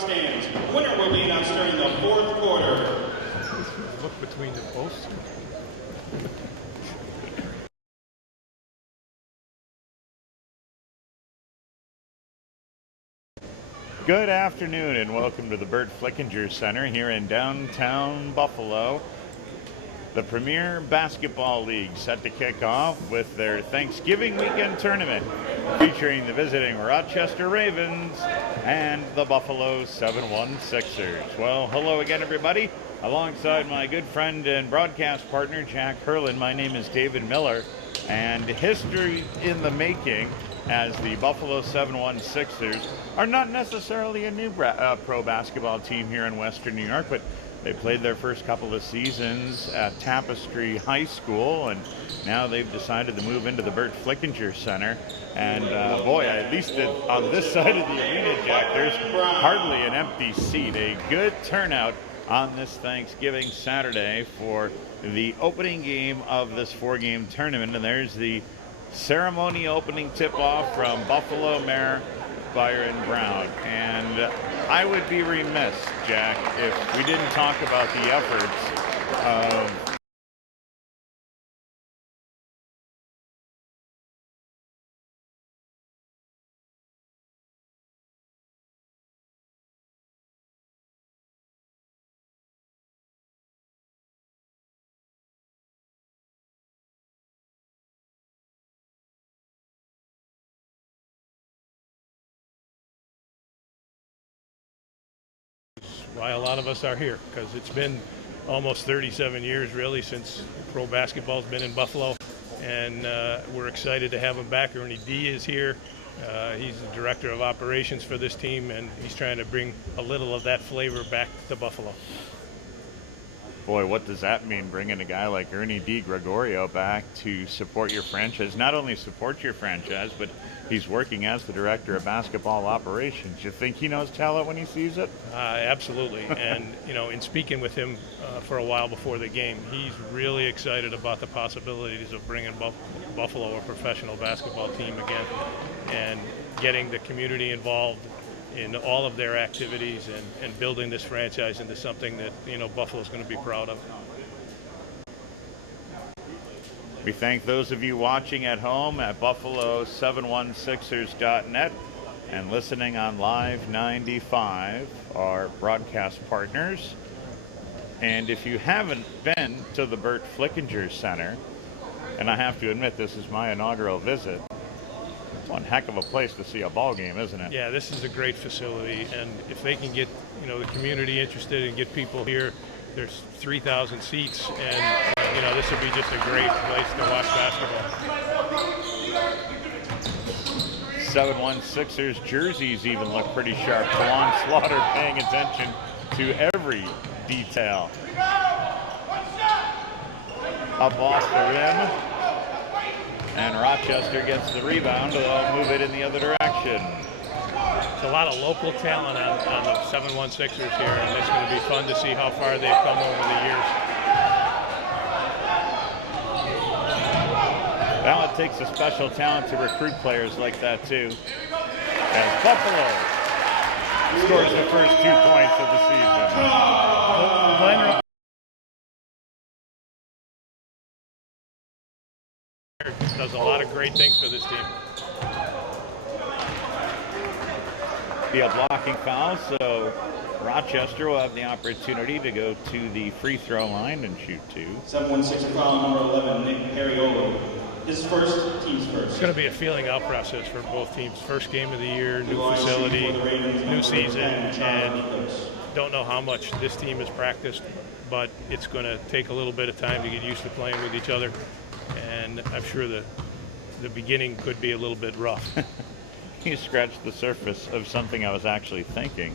stands. Winner will be announced during the fourth quarter. Look between the posts. Good afternoon and welcome to the Bert Flickinger Center here in downtown Buffalo. The Premier Basketball League set to kick off with their Thanksgiving weekend tournament featuring the visiting Rochester Ravens and the Buffalo 716ers. Well, hello again, everybody. Alongside my good friend and broadcast partner, Jack Herlin, my name is David Miller, and history in the making as the Buffalo 716ers are not necessarily a new pro basketball team here in Western New York, but they played their first couple of seasons at Tapestry High School, and now they've decided to move into the Bert Flickinger Center. And boy, at least on this side of the arena, Jack, there's hardly an empty seat. A good turnout on this Thanksgiving Saturday for the opening game of this four-game tournament. And there's the ceremony opening tip-off from Buffalo Mayor Byron Brown. And I would be remiss, Jack, if we didn't talk about the efforts of why a lot of us are here, because it's been almost 37 years really since pro basketball's been in Buffalo, and we're excited to have him back. Ernie D is here. He's the director of operations for this team, and he's trying to bring a little of that flavor back to Buffalo. Boy, what does that mean, bringing a guy like Ernie D. Gregorio back to support your franchise? Not only support your franchise, but he's working as the director of basketball operations. You think he knows talent when he sees it? Absolutely. And, in speaking with him for a while before the game, he's really excited about the possibilities of bringing Buffalo a professional basketball team again and getting the community involved in all of their activities and building this franchise into something that, Buffalo's going to be proud of. We thank those of you watching at home at Buffalo716ers.net and listening on Live 95, our broadcast partners. And if you haven't been to the Bert Flickinger Center, and I have to admit this is my inaugural visit, it's one heck of a place to see a ball game, isn't it? Yeah, this is a great facility, and if they can get the community interested and get people here, there's 3,000 seats, and this would be just a great place to watch basketball. 716ers jerseys even look pretty sharp. Talon Slaughter paying attention to every detail. Up off the rim, and Rochester gets the rebound. They'll move it in the other direction. There's a lot of local talent on the 716ers here, and it's going to be fun to see how far they've come over the years. Well, it takes a special talent to recruit players like that, too. As Buffalo scores the first 2 points of the season. Does a lot of great things for this team. Be a blocking foul, so Rochester will have the opportunity to go to the free throw line and shoot two. 716 foul number 11, Nick Perriolo. His first, team's first. It's going to be a feeling out process for both teams. First game of the year, new facility, new season, and don't know how much this team has practiced, but it's going to take a little bit of time to get used to playing with each other, and I'm sure the beginning could be a little bit rough. You scratched the surface of something I was actually thinking.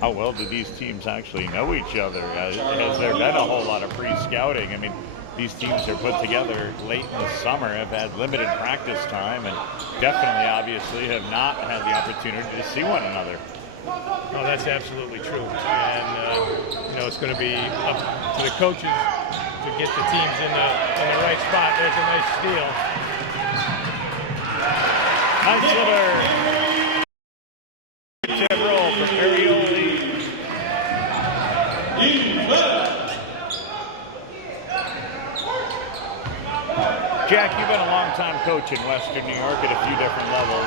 How well do these teams actually know each other? Has there been a whole lot of pre-scouting? I mean, these teams are put together late in the summer, have had limited practice time, and definitely, obviously, have not had the opportunity to see one another. Oh, that's absolutely true. And, it's going to be up to the coaches to get the teams in the right spot. There's a nice steal. Nice hitter. Tip roll for Perriolo. Jack, you've been a long-time coach in Western New York at a few different levels.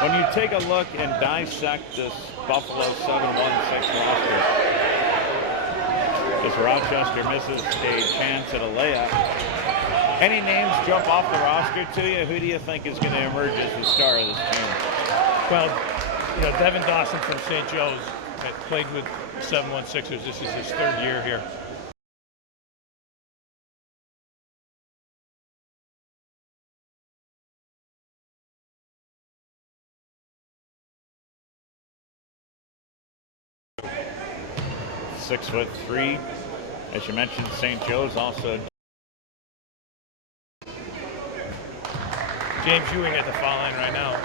When you take a look and dissect this Buffalo 7-1-6 roster, as Rochester misses a chance at a layup, any names jump off the roster to you? Who do you think is going to emerge as the star of this team? Well, Devin Dawson from St. Joe's had played with 7-1-6ers. This is his third year here. .6'3", as you mentioned, St. Joe's also. James Ewing at the foul line right now.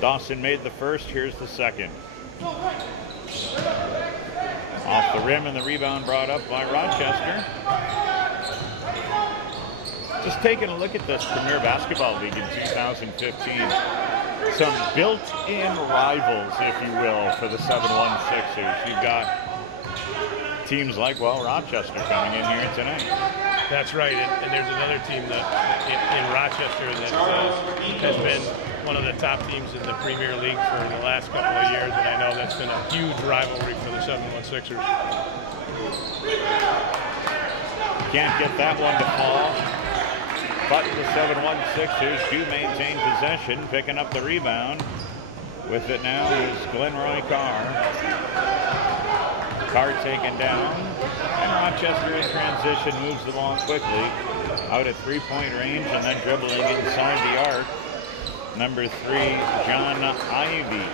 Dawson made the first, here's the second. Off the rim, and the rebound brought up by Rochester. Just taking a look at this Premier Basketball League in 2015. Some built-in rivals, if you will, for the 7-1-6ers. You've got teams like, Rochester coming in here tonight. That's right, and there's another team that in Rochester that has been one of the top teams in the Premier League for the last couple of years, and I know that's been a huge rivalry for the 7-1-6ers. Can't get that one to fall, but the 7-1-6ers do maintain possession, picking up the rebound. With it now is Glenroy Carr. Carr taken down, and Rochester in transition moves along quickly, out at three-point range, and then dribbling inside the arc. Number 3, John Ivy.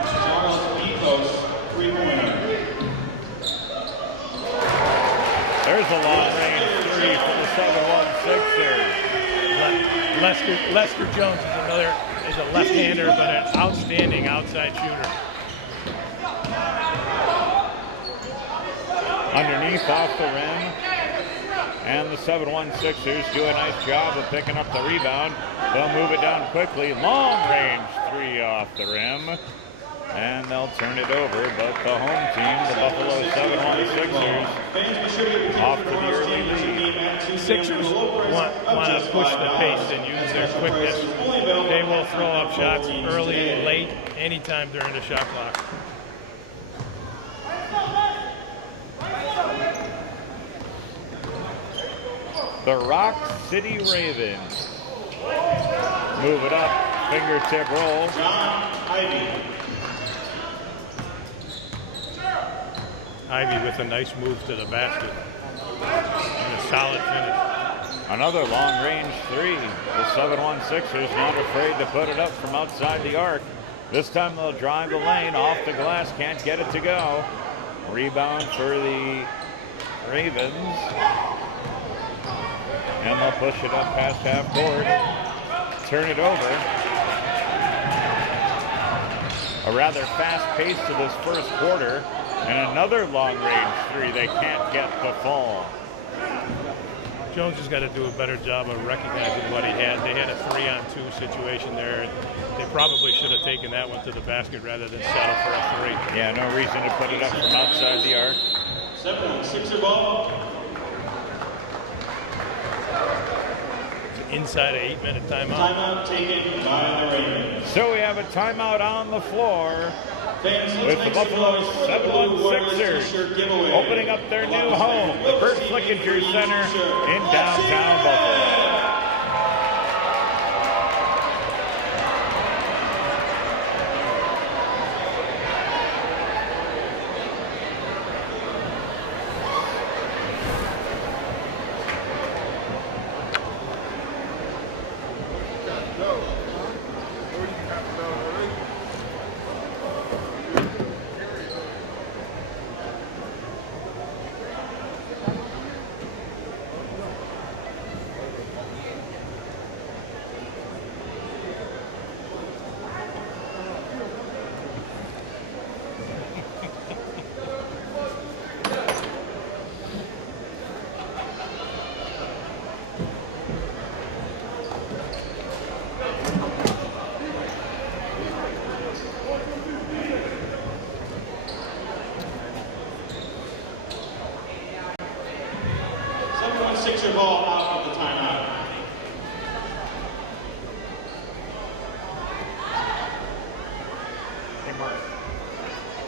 Charles Ethos, three-pointer. There's a long-range three for the 7-1-6ers. Lester Jones is a left-hander, but an outstanding outside shooter. Underneath, off the rim. And the 7-1-6ers do a nice job of picking up the rebound. They'll move it down quickly. Long-range three off the rim. And they'll turn it over. But the home team, the Buffalo 7-1-6ers, off to the early lead. Sixers want to push the pace and use their quickness. They will throw up shots early, late, anytime during the shot clock. The Rock City Ravens move it up, fingertip roll. Ivy with a nice move to the basket and a solid finish. Another long-range three. The 7-1-6ers not afraid to put it up from outside the arc. This time they'll drive the lane, off the glass, can't get it to go. Rebound for the Ravens. And they'll push it up past half court. Turn it over. A rather fast pace to this first quarter. And another long-range three they can't get to fall. Jones has got to do a better job of recognizing what he had. They had a 3-on-2 situation there. They probably should have taken that one to the basket rather than settle for a three. Yeah, no reason to put it up from outside the arc. 7-6er ball. Inside an 8-minute timeout. Timeout taken by the Ravens. So we have a timeout on the floor with the Buffalo 7-1-6ers opening up their new home, the Bert Flickinger Center in downtown Buffalo.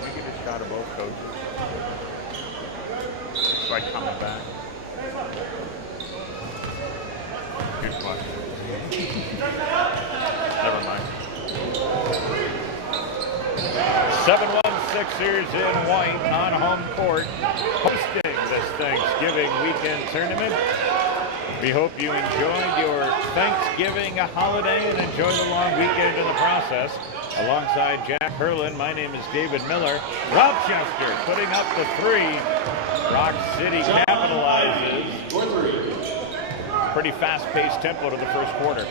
we get a shot of both coaches? It's like coming back. Here's one. Never mind. 7-1-6ers in white on home court, hosting this Thanksgiving weekend tournament. We hope you enjoyed your Thanksgiving holiday and enjoy the long weekend in the process. Alongside Jack Herlin, my name is David Miller. Rochester putting up the 3. Rock City capitalizes. Pretty fast-paced tempo to the first quarter.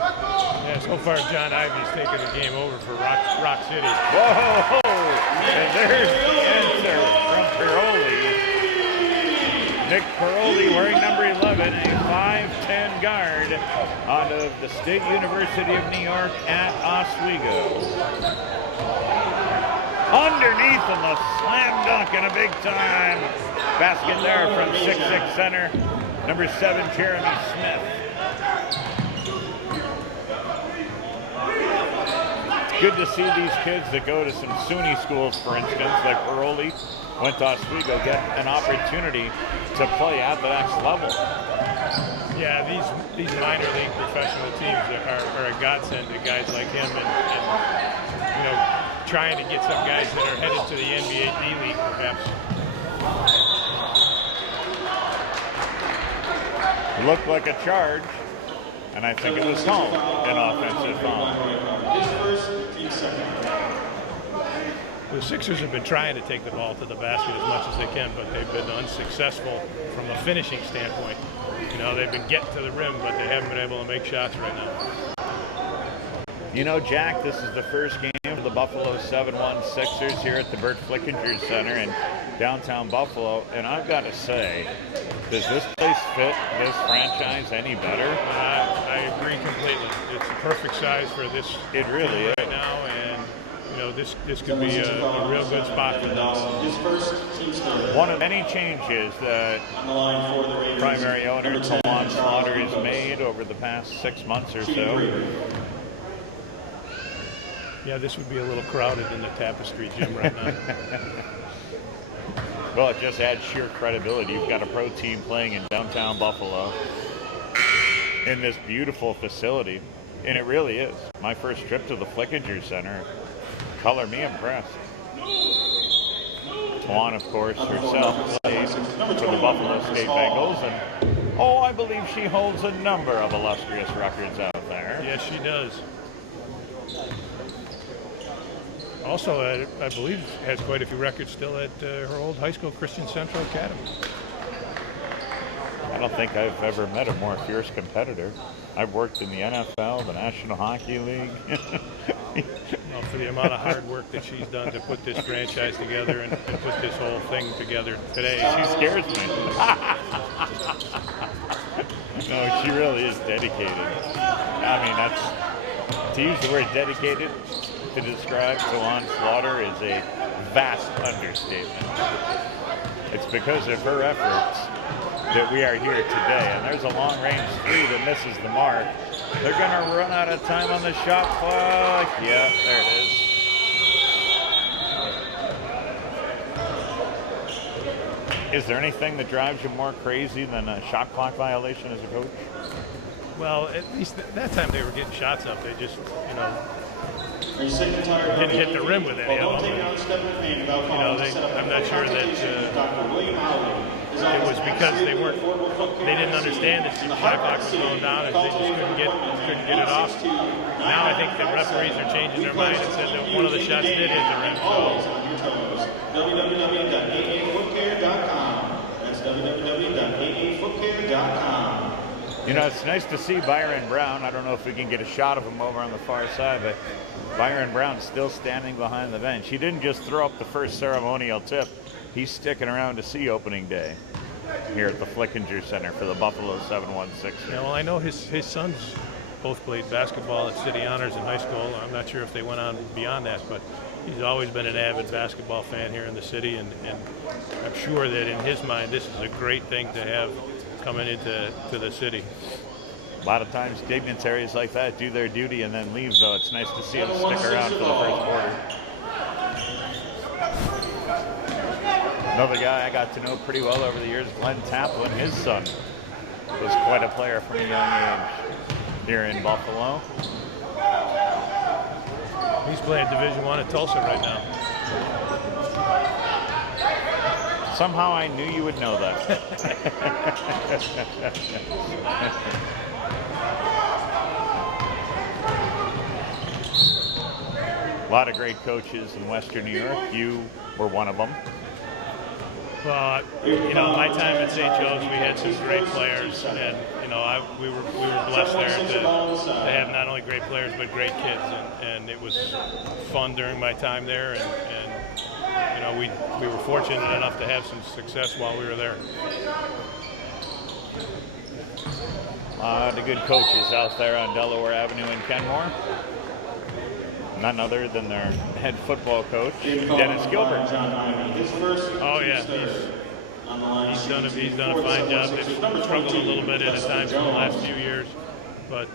Yeah, so far John Ivy's taken the game over for Rock City. Whoa! And there's the answer from Piroli. Nick Piroli wearing number 11, a 5'10 guard out of the State University of New York at Oswego. Underneath him, a slam dunk and a big time basket there from 6'6 center, number 7, Jeremy Smith. Good to see these kids that go to some SUNY schools, for instance, like Piroli went to Oswego, get an opportunity to play at the next level. Yeah, these minor league professional teams are a godsend to guys like him, and trying to get some guys that are headed to the NBA D-League, perhaps. It looked like a charge, and I think it was called an offensive foul. The Sixers have been trying to take the ball to the basket as much as they can, but they've been unsuccessful from a finishing standpoint. They've been getting to the rim, but they haven't been able to make shots right now. Jack, this is the first game of the Buffalo 7-1 Sixers here at the Burt Flickinger Center in downtown Buffalo, and I've got to say, does this place fit this franchise any better? I agree completely. It's the perfect size for this. It really is right now, and this could be a real good spot for them. One of many changes that primary owner Tawan Slaughter has made over the past 6 months or so. Yeah, this would be a little crowded in the Tapestry gym right now. Well, it just adds sheer credibility. You've got a pro team playing in downtown Buffalo in this beautiful facility, and it really is. My first trip to the Flickinger Center. Color me impressed. Tawan, of course, herself plays for the Buffalo State Bengals, and I believe she holds a number of illustrious records out there. Yes, she does. Also, I believe has quite a few records still at her old high school, Christian Central Academy. I don't think I've ever met a more fierce competitor. I've worked in the NFL, the National Hockey League. Well, for the amount of hard work that she's done to put this franchise together and put this whole thing together today. She scares me. No, she really is dedicated. I mean, to use the word dedicated to describe Tawan Slaughter is a vast understatement. It's because of her efforts that we are here today. And there's a long-range 3 that misses the mark. They're going to run out of time on the shot clock. Yeah, there it is. Is there anything that drives you more crazy than a shot clock violation as a coach? Well, at least that time they were getting shots up. They just, Are you sick and tired didn't hit the rim with any of them. I'm not sure that it was because they didn't understand that the shot clock was going down and they just couldn't get it off. Now I think the referees are changing their mind and said that one of the shots did hit the rim. www.aafootcare.com. That's www.aafootcare.com. It's nice to see Byron Brown. I don't know if we can get a shot of him over on the far side, but Byron Brown's still standing behind the bench. He didn't just throw up the first ceremonial tip. He's sticking around to see opening day here at the Flickinger Center for the Buffalo 716. Yeah, well, I know his sons both played basketball at City Honors in high school. I'm not sure if they went on beyond that, but he's always been an avid basketball fan here in the city, and I'm sure that in his mind this is a great thing to have coming into the city. A lot of times dignitaries like that do their duty and then leave, though. It's nice to see them stick around for the first quarter. Another guy I got to know pretty well over the years, Glenn Taplin. His son was quite a player from a young age here in Buffalo. He's playing Division I at Tulsa right now. Somehow I knew you would know that. A lot of great coaches in Western New York. You were one of them. Well, my time at St. Joe's, we had some great players, and we were blessed there to have not only great players but great kids, and it was fun during my time there, and we were fortunate enough to have some success while we were there. The good coaches out there on Delaware Avenue in Kenmore. None other than their head football coach, Dennis Gilbert. Oh yeah, he's done a fine job. They've struggled a little bit at times in the last few years, but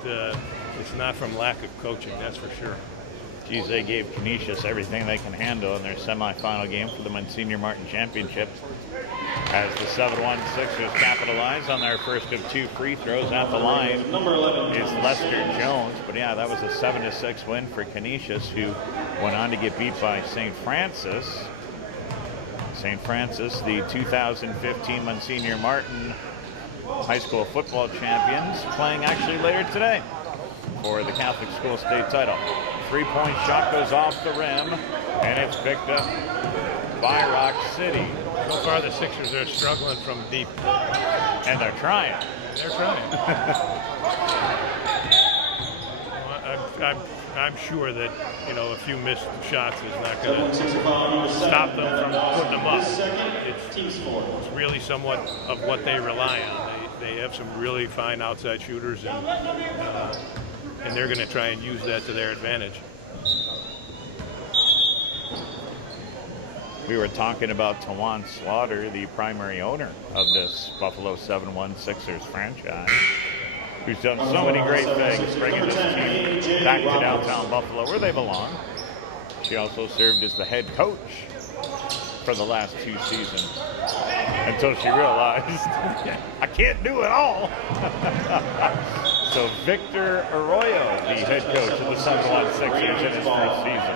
it's not from lack of coaching, that's for sure. Geez, they gave Canisius everything they can handle in their semifinal game for the Monsignor Martin Championship. As the 7-1 Sixers capitalize on their first of two free throws at the line is Lester Jones. But yeah, that was a 7-6 win for Canisius, who went on to get beat by St. Francis. St. Francis, the 2015 Monsignor Martin high school football champions, playing actually later today for the Catholic School State title. Three-point shot goes off the rim, and it's picked up by Rock City. So far, the Sixers are struggling from deep. And they're trying. They're trying. I'm sure that, a few missed shots is not going to stop them from putting them up. It's really somewhat of what they rely on. They have some really fine outside shooters, and they're going to try and use that to their advantage. We were talking about Tawan Slaughter, the primary owner of this Buffalo 7-1 Sixers franchise, who's done so many great things, bringing this team back to downtown Buffalo, where they belong. She also served as the head coach for the last two seasons, until she realized, I can't do it all. So Victor Arroyo, the head coach of the 7-1 Sixers in his first season.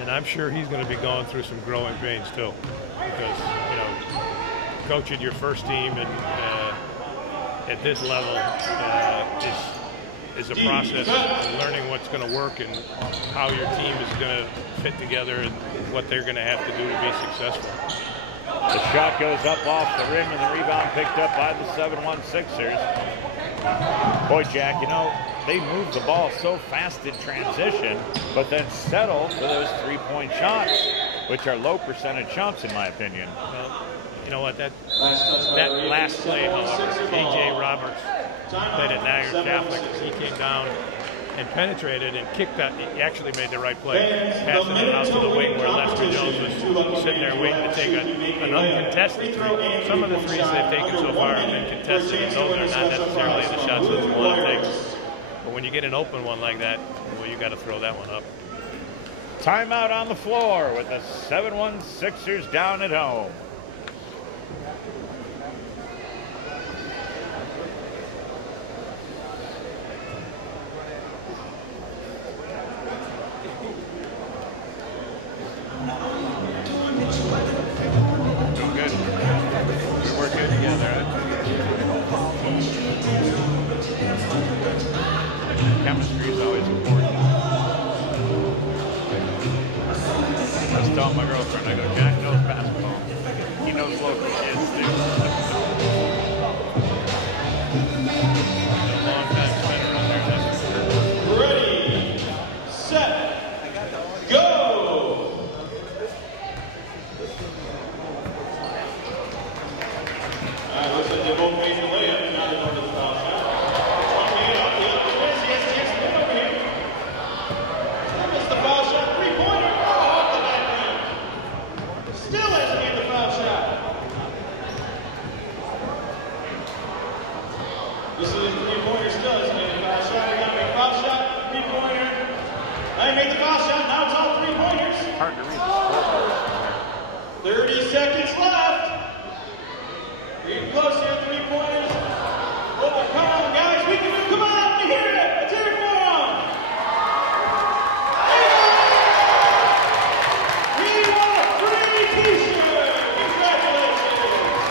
And I'm sure he's going to be going through some growing pains too, because coaching your first team and at this level is a process of learning what's going to work and how your team is going to fit together and what they're going to have to do to be successful. The shot goes up off the rim, and the rebound picked up by the 7-1 Sixers. Boy, Jack, they move the ball so fast in transition, but then settle for those three-point shots, which are low percentage shots in my opinion. Well, you know what, that last play, however, A.J. Roberts played at Niagara Catholic. He came down and penetrated and kicked that. He actually made the right play, passing it out to the wing where Lester Jones was sitting there waiting to take an uncontested three. Some of the threes they've taken so far have been contested, and those are not necessarily the shots that you want to take. But when you get an open one like that, well, you got to throw that one up. Timeout on the floor with the 7-1 Sixers down at home. Good. We're good together. Chemistry is always important. I was telling my girlfriend, I go, Jack knows basketball. He knows local kids too. A long time spent around there. Ready, set, go! Looks like they both made the layup. Now they're going to the foul shot. That's the foul shot. Three-pointer. Oh, off the back rim. Still hasn't made the foul shot. This is a three-pointer. Still hasn't made the foul shot. We got to make a foul shot. Three-pointer. I made the foul shot. Now it's all three-pointers. Hard to read the scoreboard. 30 seconds left. Getting close here, 3 pointers. Oh, come on, guys, we can do it. Come on, let me hear it. Let's hear it for them. We want a free t-shirt. Congratulations.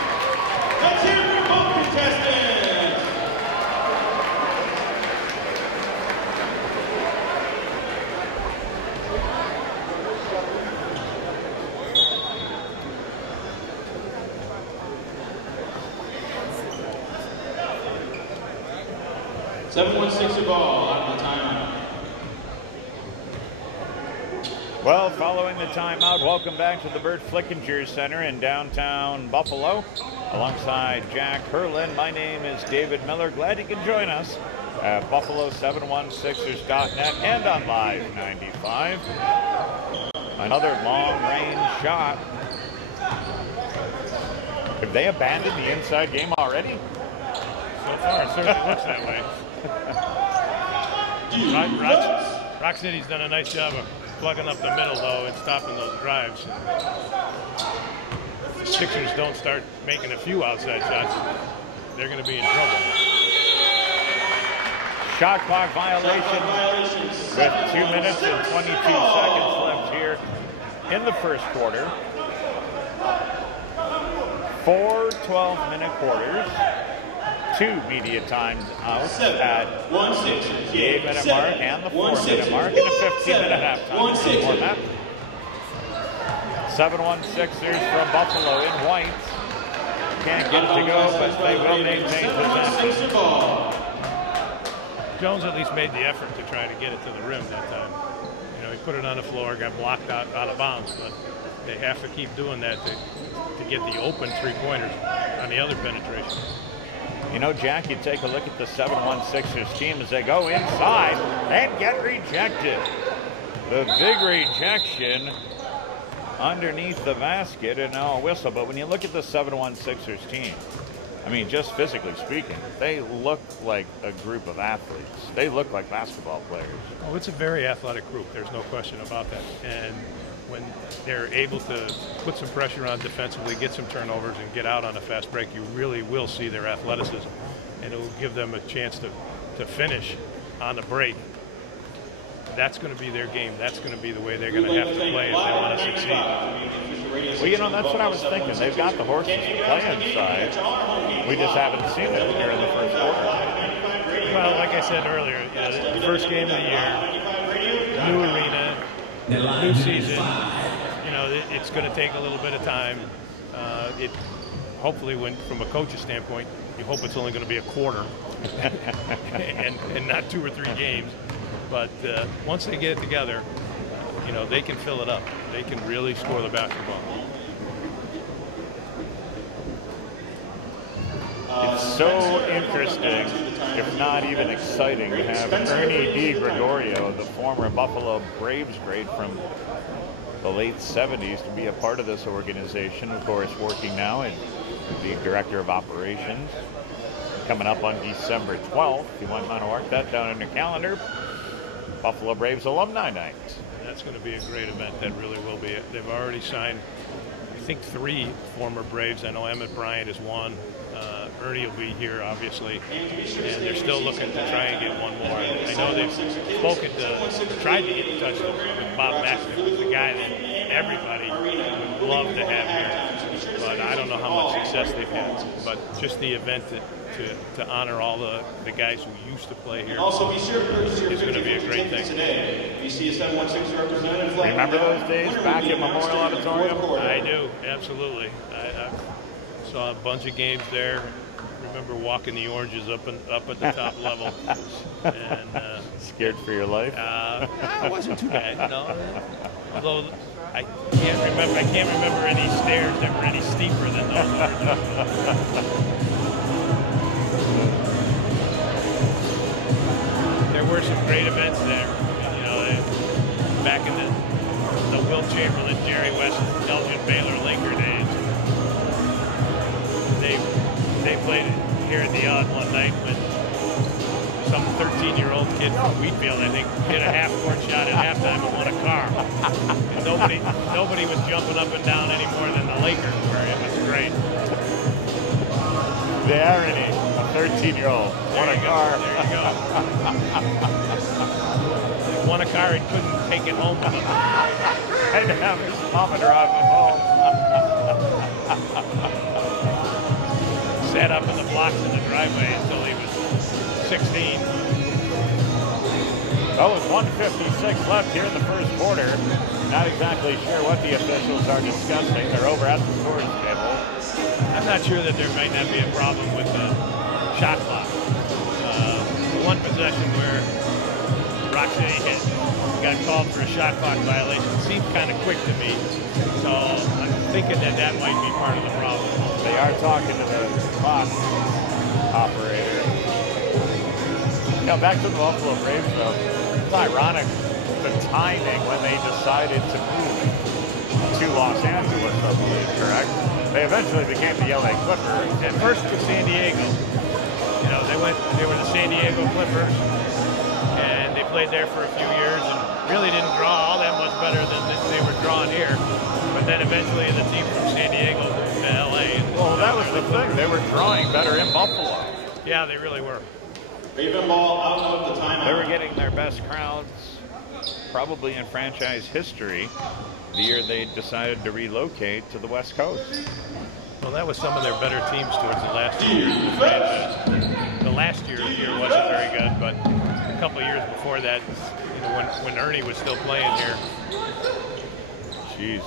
Let's hear it for both contestants. .716 ball out of the timeout. Well, following the timeout, welcome back to the Bert Flickinger Center in downtown Buffalo. Alongside Jack Herlin, my name is David Miller. Glad you can join us at Buffalo716ers.net and on Live 95. Another long-range shot. Have they abandoned the inside game already? So far, it certainly looks that way. Rock City's done a nice job of plugging up the middle, though, and stopping those drives. If the Sixers don't start making a few outside shots, they're going to be in trouble. Shot clock violation with 2 minutes and 22 seconds left here in the first quarter. 4 12-minute quarters. 2 media times out at the 8-minute mark and the 4-minute mark and a 15-minute halftime before that. 7-1 Sixers from Buffalo in white. Can't get it to go, but they will maintain possession. Jones at least made the effort to try to get it to the rim that time. You know, he put it on the floor, got blocked out of bounds, but they have to keep doing that to get the open three-pointers on the other penetration. You know, Jack, you take a look at the 7-1 Sixers team as they go inside and get rejected. The big rejection underneath the basket and now a whistle. But when you look at the 7-1 Sixers team, I mean, just physically speaking, they look like a group of athletes. They look like basketball players. Oh, it's a very athletic group. There's no question about that. And when they're able to put some pressure on defensively, get some turnovers, and get out on a fast break, you really will see their athleticism. And it will give them a chance to finish on the break. That's going to be their game. That's going to be the way they're going to have to play if they want to succeed. Well, you know, that's what I was thinking. They've got the horses to play inside. We just haven't seen it here in the first quarter. Well, like I said earlier, the first game of the year, new arena, new season. You know, it's going to take a little bit of time. Hopefully, from a coach's standpoint, you hope it's only going to be a quarter and not 2 or 3 games. But once they get it together, you know, they can fill it up. They can really score the basketball. It's so interesting, if not even exciting, to have Ernie DiGregorio, the former Buffalo Braves great from the late 70s, to be a part of this organization. Of course, working now as the Director of Operations. Coming up on December 12th, you might want to mark that down in your calendar. Buffalo Braves Alumni Night. That's going to be a great event. That really will be. They've already signed, I think, 3 former Braves. I know Emmett Bryant is one. Ernie will be here, obviously, and they're still looking to try and get one more. I know they've tried to get in touch with Bob Maxton, who's the guy that everybody would love to have here, but I don't know how much success they've had. But just the event to honor all the guys who used to play here is going to be a great thing. Remember those days back at Memorial Auditorium? I do, absolutely. I saw a bunch of games there. Remember walking the oranges up at the top level. And scared for your life? It wasn't too bad, no. Although I can't remember any stairs that were any steeper than those oranges. There were some great events there. You know, back in the Will Chamberlain, Jerry West, Elgin Baylor, Linker days. They played here at the Odd one night when some 13-year-old kid from Wheatfield, I think, hit a half-court shot at halftime and won a car. And nobody was jumping up and down any more than the Lakers were. It was great. The irony, a 13-year-old won a car. There you go. Won a car and couldn't take it home with him. Had to have his mama drive him home. Sat up in the blocks in the driveway until he was 16. That was 1:56 left here in the first quarter. Not exactly sure what the officials are discussing. They're over at the scores table. I'm not sure that there might not be a problem with the shot clock. The one possession where Rock City got called for a shot clock violation seemed kind of quick to me. So I'm thinking that might be part of the problem. They are talking to the clock operator. Now back to the Buffalo Braves though. It's ironic the timing when they decided to move to Los Angeles, I believe, correct? They eventually became the LA Clippers. At first to San Diego. You know, they were the San Diego Clippers, and they played there for a few years and really didn't draw all that much better than they were drawing here. But then eventually the team from San Diego moved to LA. Well, that was the thing. They were drawing better in Buffalo. Yeah, they really were. Raven ball out of the timeout. They were getting their best crowds probably in franchise history the year they decided to relocate to the West Coast. Well, that was some of their better teams towards the last 2 years of the franchise. The last year wasn't very good, but a couple of years before that, you know, when Ernie was still playing here. Jeez.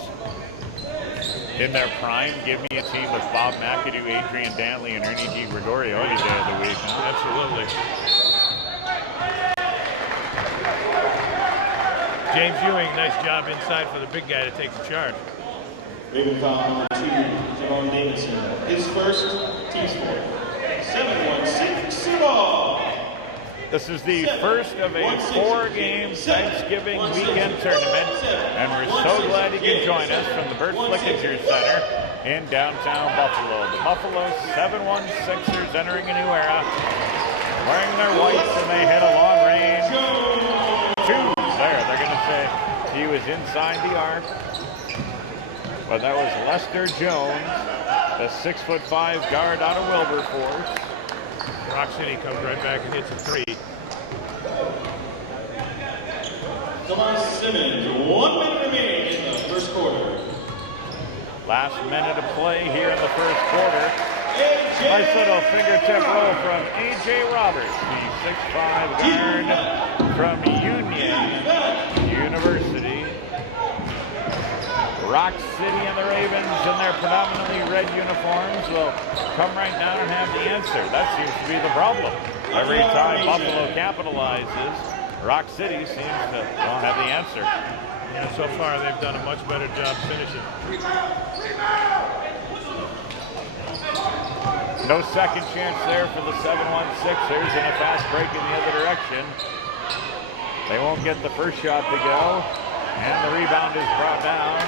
In their prime, give me a team with Bob McAdoo, Adrian Dantley, and Ernie G. Gregorio any day of the week. Huh? Absolutely. James Ewing, nice job inside for the big guy to take the charge. Raven foul number 2, Jerome Davidson. His first team score. 7-1-6 ball. This is the first of a 4-game Thanksgiving weekend tournament, and we're so glad you can join us from the Bert Flickinger Center in downtown Buffalo. The Buffalo 7-1-6ers entering a new era, wearing their whites, and they hit a long range. Two there. They're going to say he was inside the arc, but that was Lester Jones, the 6'5" guard out of Wilberforce. Rock City comes right back and hits a three. Thomas Simmons, 1 minute remaining in the first quarter. Last minute of play here in the first quarter. Nice little fingertip roll from A.J. Roberts, the 6'5" guard from Union University. Rock City and the Ravens in their predominantly red uniforms will come right down and have the answer. That seems to be the problem. Every time Buffalo capitalizes, Rock City seems to not have the answer. Yeah, so far they've done a much better job finishing. No second chance there for the 7-1-6ers, and a fast break in the other direction. They won't get the first shot to go, and the rebound is brought down.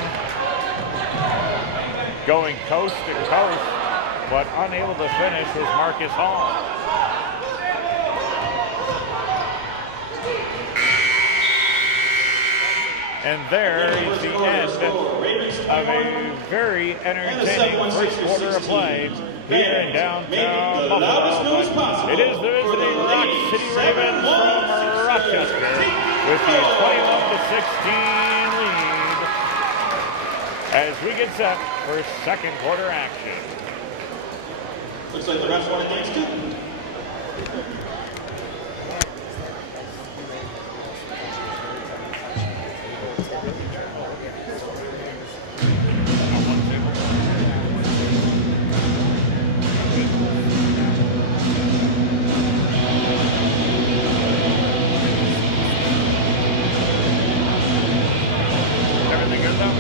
Going coast to coast, but unable to finish was Marcus Hall. And there is the end of a very entertaining first quarter of play here in downtown Buffalo. It is the visiting Rock City Ravens from Rochester with the 21-16 lead as we get set for second quarter action. Looks like the refs want to dance too. Everything good though?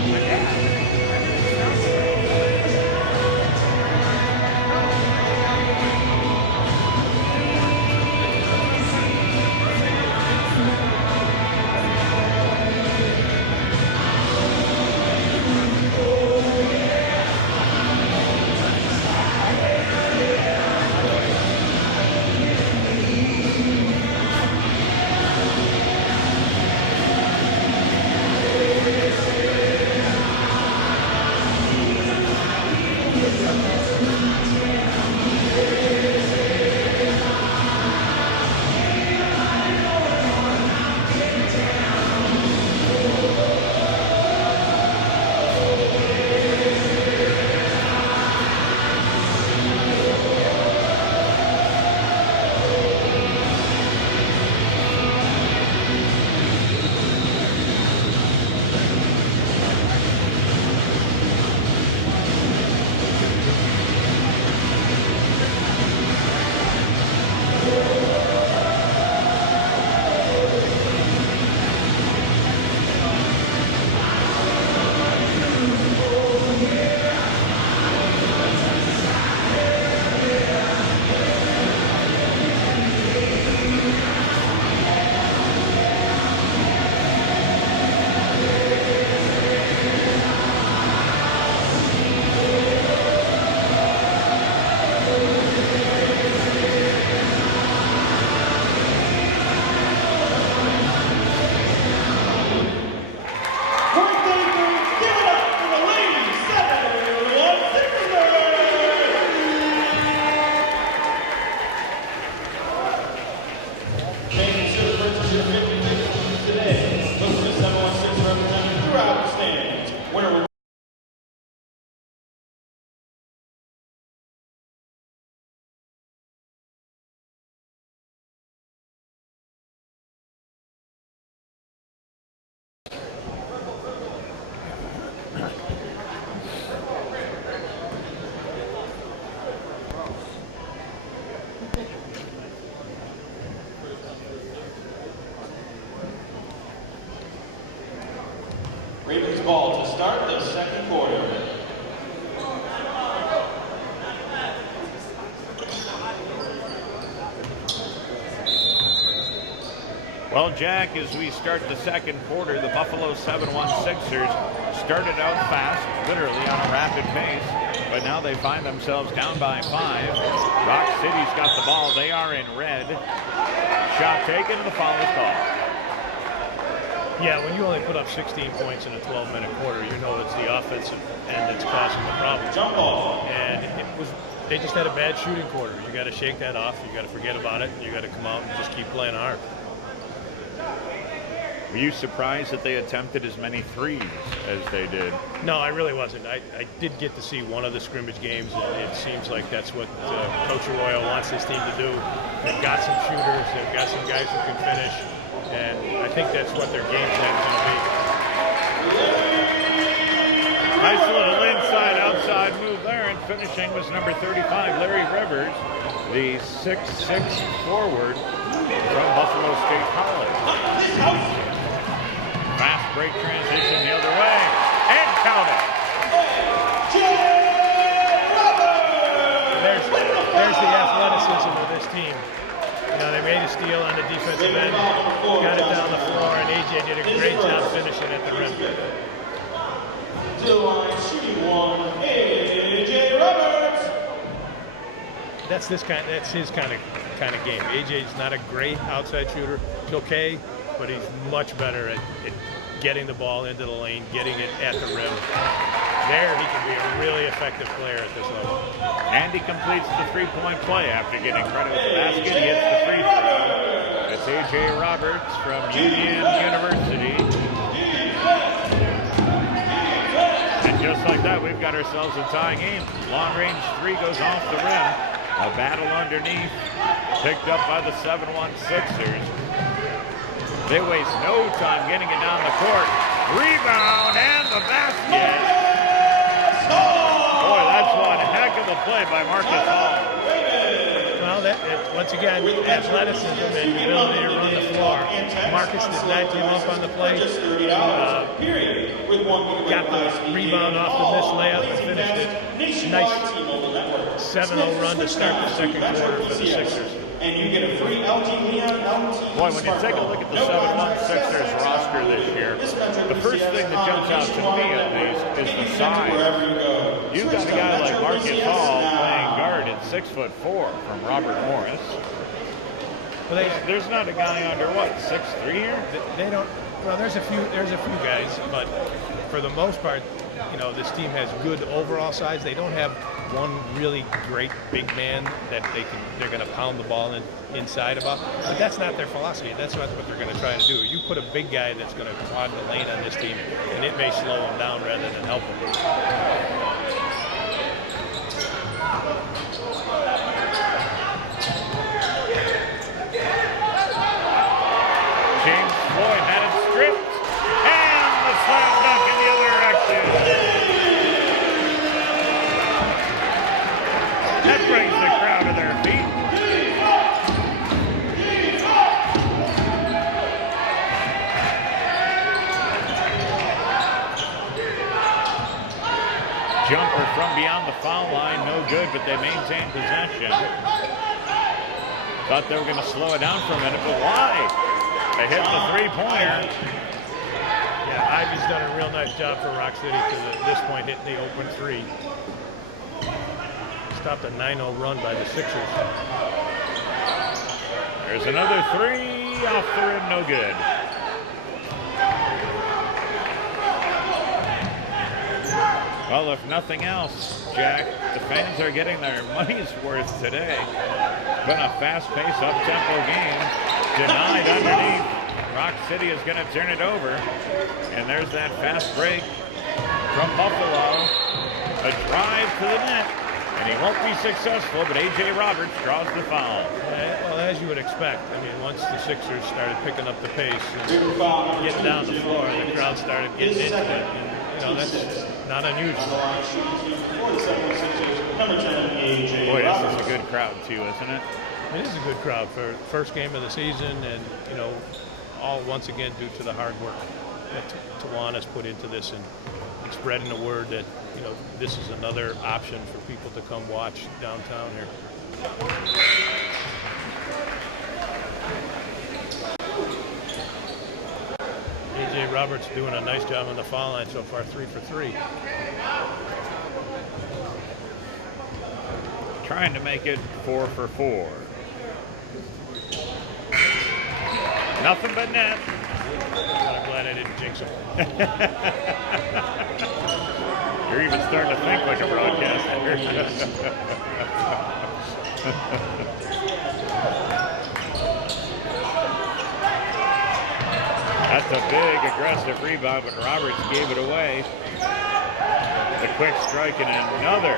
Ravens ball to start the second quarter. Well, Jack, as we start the second quarter, the Buffalo 7-1-6ers started out fast, literally on a rapid pace, but now they find themselves down by 5. Rock City's got the ball. They are in red. Shot taken, the foul is called. Yeah, when you only put up 16 points in a 12-minute quarter, you know it's the offensive end that's causing the problem. Jump ball. And they just had a bad shooting quarter. You got to shake that off. You got to forget about it. You got to come out and just keep playing hard. Were you surprised that they attempted as many threes as they did? No, I really wasn't. I did get to see one of the scrimmage games, and it seems like that's what Coach Arroyo wants his team to do. They've got some shooters. They've got some guys who can finish, and I think that's what their game plan is going to be. Nice little inside-outside move there, and finishing was number 35, Larry Rivers, the 6'6" forward from Buffalo State College. Fast break transition the other way, and count it. There's the athleticism of this team. You know, they made a steal on the defensive end, got it down the floor, and AJ did a great job finishing at the rim. To the line, shooting one, AJ Roberts. That's his kind of game. AJ's not a great outside shooter. He's okay, but he's much better at getting the ball into the lane, getting it at the rim. There, he can be a really effective player at this level. And he completes the three-point play after getting credit with the basket. He hits the free throw. It's A.J. Roberts from Union University. And just like that, we've got ourselves a tie game. Long-range three goes off the rim. A battle underneath, picked up by the 7-1 Sixers. They waste no time getting it down the court. Rebound and the basket. Boy, that's one heck of a play by Marcus Hall. Well, once again, athleticism and the ability to run the floor. Marcus did not give up on the play. Got the rebound off the missed layup and finished it. Nice 7-0 run to start the second quarter for the Sixers. And you get a free LG Leon. Boy, when you take a look at the 7-1 Sixers roster this year, the first thing that jumps out to me at least is the size. You've got a guy like Marcus Hall playing guard at 6'4" from Robert Morris. Well, there's not a guy under what, 6'3" here? They don't. Well, there's a few guys, but for the most part, you know, this team has good overall size. They don't have one really great big man that they're going to pound the ball inside about. But that's not their philosophy. That's not what they're going to try to do. You put a big guy that's going to clog the lane on this team, and it may slow them down rather than help them. James Floyd had it stripped, and the slam dunk in the other direction. That brings the crowd to their feet. Jumper from beyond the foul line, no good, but they maintain possession. Thought they were going to slow it down for a minute, but why? They hit the three-pointer. Yeah, Ivy's done a real nice job for Rock City to this point hitting the open three. Stopped a 9-0 run by the Sixers. There's another three off the rim, no good. Well, if nothing else, Jack, the fans are getting their money's worth today. It's been a fast-paced, up-tempo game. Denied underneath. Rock City is going to turn it over. And there's that fast break from Buffalo. A drive to the net. And he won't be successful, but A.J. Roberts draws the foul. Well, as you would expect. I mean, once the Sixers started picking up the pace and getting down the floor, the crowd started getting into it. And, you know, that's not unusual. Boy, this is a good crowd, too, isn't it? It is a good crowd for first game of the season, and, you know, all once again due to the hard work. that Tawana's put into this and spreading the word that, you know, this is another option for people to come watch downtown here. AJ Roberts doing a nice job on the foul line so far, 3 for 3. Trying to make it 4 for 4. Nothing but net. I'm glad I didn't jinx him. You're even starting to think like a broadcaster. That's a big aggressive rebound, but Roberts gave it away. The quick strike and another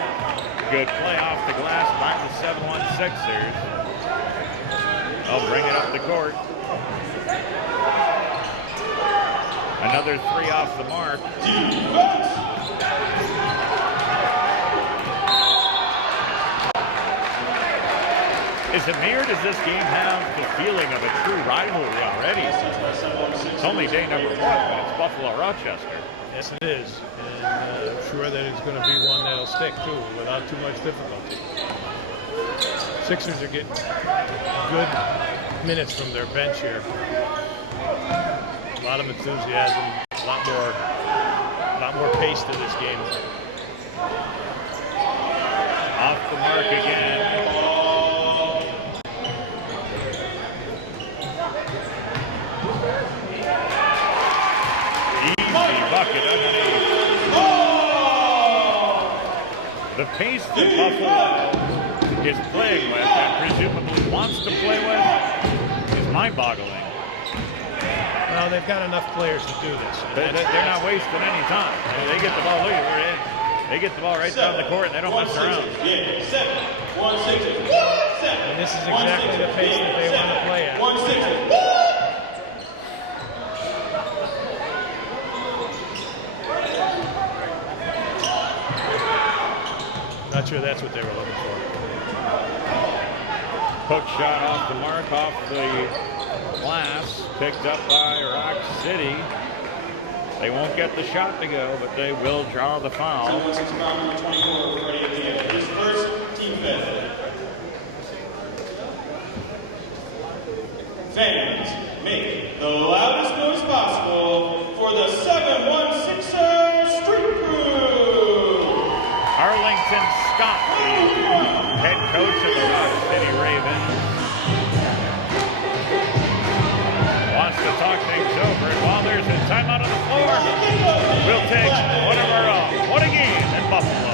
good play off the glass by the 7-1 Sixers. They'll bring it up the court. Another 3 off the mark. Is it me or does this game have the feeling of a true rivalry already? It's only day number 1, but it's Buffalo-Rochester. Yes, it is. And I'm sure that it's going to be one that'll stick, too, without too much difficulty. Sixers are getting good minutes from their bench here. A lot of enthusiasm, a lot more pace to this game. Off the mark again. Easy bucket underneath. The pace that Buffalo is playing with and presumably wants to play with is mind-boggling. Well, they've got enough players to do this. They're not wasting any time. They get the ball. Look at where they get the ball right down the court, and they don't mess around. And this is exactly the pace that they want to play at. Not sure that's what they were looking for. Hook shot off the mark, off the glass, picked up by Rock City. They won't get the shot to go, but they will draw the foul. His first team foul. Fans, make the loudest noise possible for the 716er Street Crew. Arlington Scott, the head coach of the Rock City Ravens, wants to talk things over. And while there's a timeout on the floor, we'll take one of our own. What a game in Buffalo.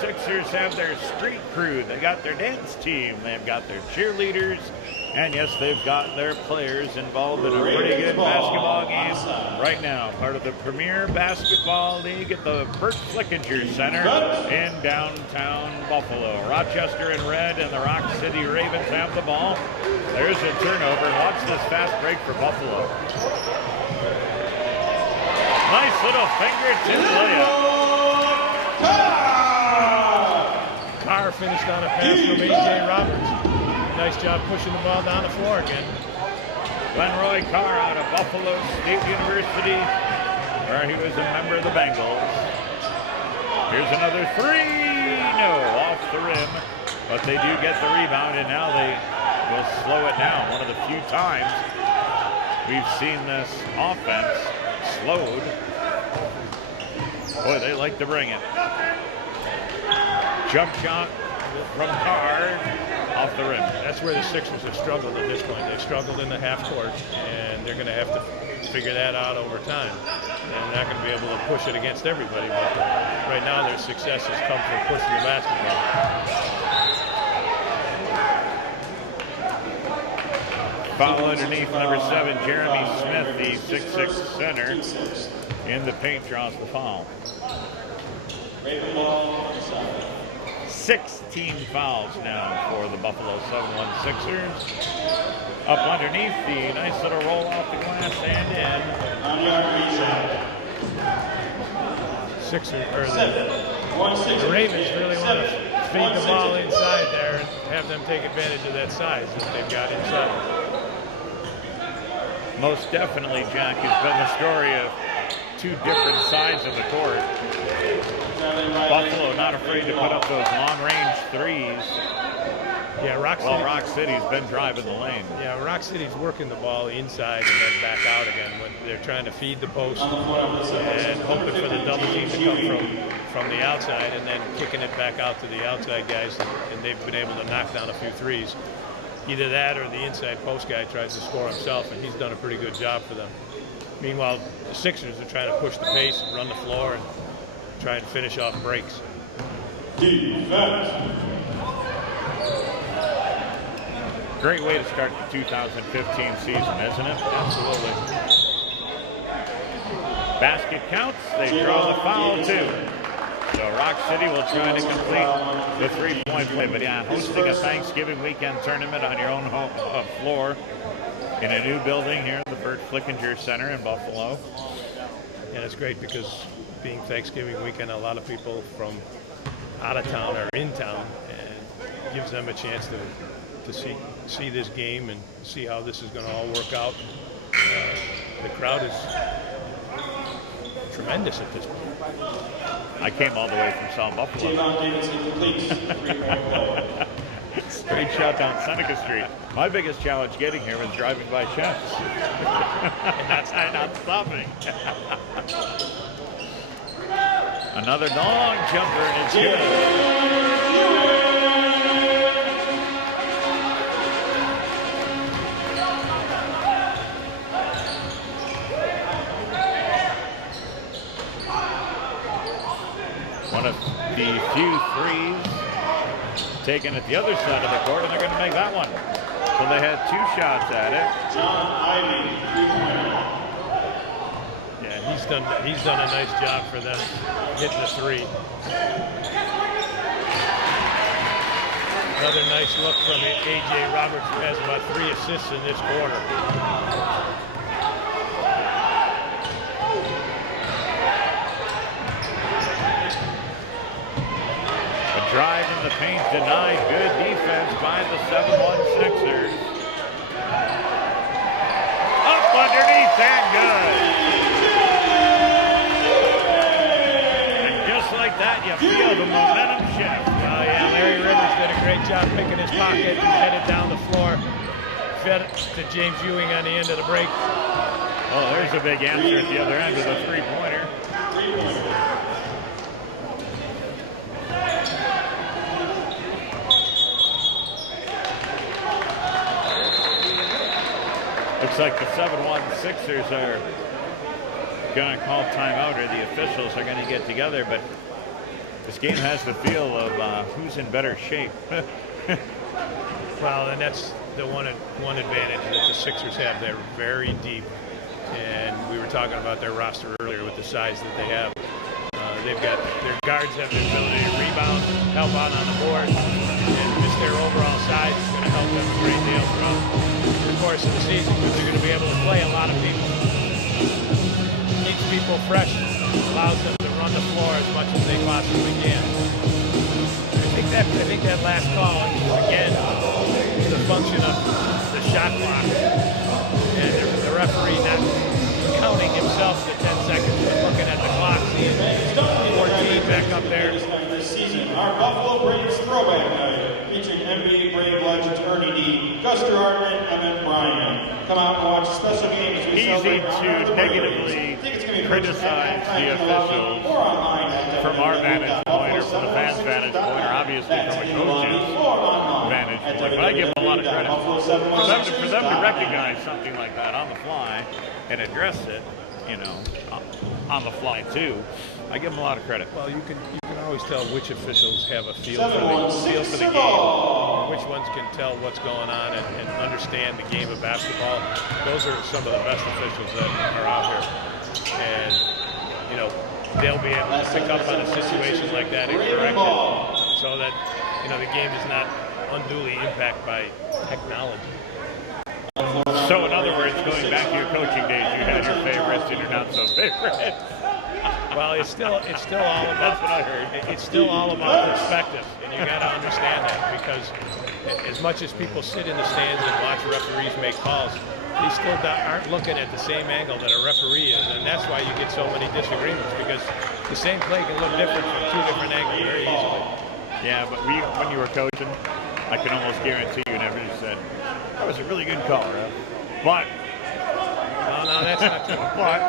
Sixers have their street crew. They got their dance team. They've got their cheerleaders And yes, they've got their players involved in a pretty good basketball game right now. Part of the Premier Basketball League at the Bert Flickinger Center in downtown Buffalo. Rochester in red and the Rock City Ravens have the ball. There's a turnover. Watch this fast break for Buffalo. Nice little fingertip layup. Carr finished on a pass from A.J. Roberts. Nice job pushing the ball down the floor again. Glenroy Carr out of Buffalo State University, where he was a member of the Bengals. Here's another three. No, off the rim. But they do get the rebound, and now they will slow it down. One of the few times we've seen this offense slowed. Boy, they like to bring it. Jump shot from Carr. Off the rim. That's where the Sixers have struggled at this point. They've struggled in the half court, and they're going to have to figure that out over time. And they're not going to be able to push it against everybody, but right now their success has come from pushing the basketball. Foul underneath number 7, Jeremy Smith, the 6'6 center, in the paint, draws the foul. 16 fouls now for the Buffalo 76ers. Up underneath, the nice little roll off the glass and in. The Ravens really want to feed the ball inside there and have them take advantage of that size that they've got inside. Most definitely, Jack, has been the story of two different sides of the court. Buffalo not afraid to put up those long-range threes. Yeah, Rock City's been driving the lane. Yeah, Rock City's working the ball inside and then back out again when they're trying to feed the post and hoping for the double team to come from the outside and then kicking it back out to the outside guys, and they've been able to knock down a few threes. Either that or the inside post guy tries to score himself, and he's done a pretty good job for them. Meanwhile, the Sixers are trying to push the pace and run the floor and try and finish off breaks. Defense. Great way to start the 2015 season, isn't it? Absolutely. Basket counts. They draw the foul, too. So Rock City will try to complete the three-point play. But yeah, hosting a Thanksgiving weekend tournament on your own home floor in a new building here at the Bert Flickinger Center in Buffalo. And it's great because being Thanksgiving weekend, a lot of people from out of town are in town, and gives them a chance to see this game and see how this is going to all work out. The crowd is tremendous at this point. I came all the way from South Buffalo. Straight shot down Seneca Street. My biggest challenge getting here was driving by chefs. And that's not stopping. Another long jumper, and it's good. One of the few threes taken at the other side of the court, and they're going to make that one. So they had two shots at it. Yeah, he's done a nice job for them hitting the three. Another nice look from A.J. Roberts, who has about 3 assists in this quarter. Drive in the paint denied. Good defense by the 7-1 Sixers. Up underneath and good. And just like that, you feel the momentum shift. Oh yeah, Larry Rivers did a great job picking his pocket and headed down the floor. Fed it to James Ewing on the end of the break. Oh, there's a big answer at the other end with a three-pointer. Looks like the 7-1 Sixers are going to call timeout, or the officials are going to get together, but this game has the feel of who's in better shape. Well, and that's the one advantage that the Sixers have, they're very deep. And we were talking about their roster earlier with the size that they have. They've got their guards have the ability to rebound, help out on the board, and just their overall size is going to help them a great deal throughout the course of the season because they're going to be able to play a lot of people. Keeps people fresh, allows them to run the floor as much as they possibly can. I think that last call again is a function of the shot clock and the referee not counting himself the 10 seconds, but looking at the clock, seeing 14 back up there. This season, our Buffalo Braves throwback night featuring NBA Brave legends Ernie D, Guster Hartman, and Emmett Bryan. Come out and watch special games. Easy to negatively criticize the officials from our vantage point or from the fans' vantage point or obviously from a coach's vantage point. But I give them a lot of credit. For them to recognize something like that on the fly and address it, on the fly too, I give them a lot of credit. Well, you can always tell which officials have a feel for the game, which ones can tell what's going on and understand the game of basketball. Those are some of the best officials that are out here. And, they'll be able to pick up on a situation like that and correct it so that, the game is not unduly impacted by technology. So, in other words, going back to your coaching days, you had your favorites and your not so favorites. Well, it's still all about. That's what I heard. It's still all about perspective, and you got to understand that because as much as people sit in the stands and watch referees make calls, they still aren't looking at the same angle that a referee is, and that's why you get so many disagreements because the same play can look different from two different angles very easily. Yeah, but when you were coaching, I can almost guarantee you never said, that was a really good call, right? But no, that's not true. But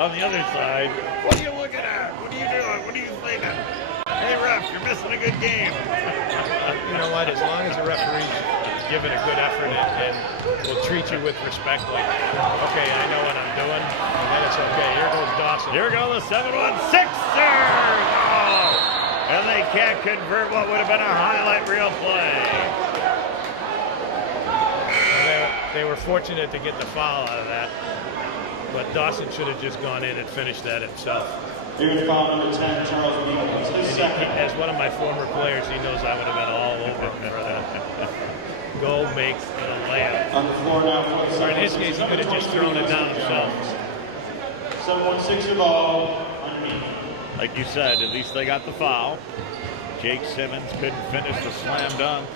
on the other side, what are you looking at? What are you doing? What are you thinking? Hey, ref, you're missing a good game. You know what? As long as the referee's giving a good effort and will treat you with respect, like, okay, I know what I'm doing, and it's okay. Here goes Dawson. Here go the 7-1-6ers! Oh! And they can't convert what would have been a highlight reel play. They were fortunate to get the foul out of that, but Dawson should have just gone in and finished that himself. Here's foul number 10, Charles Beacons. His second. As one of my former players, he knows I would have been all over him for that. Go make a layup. On the floor now for the Or in his case, he could have just thrown it down himself. 7-1-6 ball underneath. Like you said, at least they got the foul. Jake Simmons couldn't finish the slam dunk.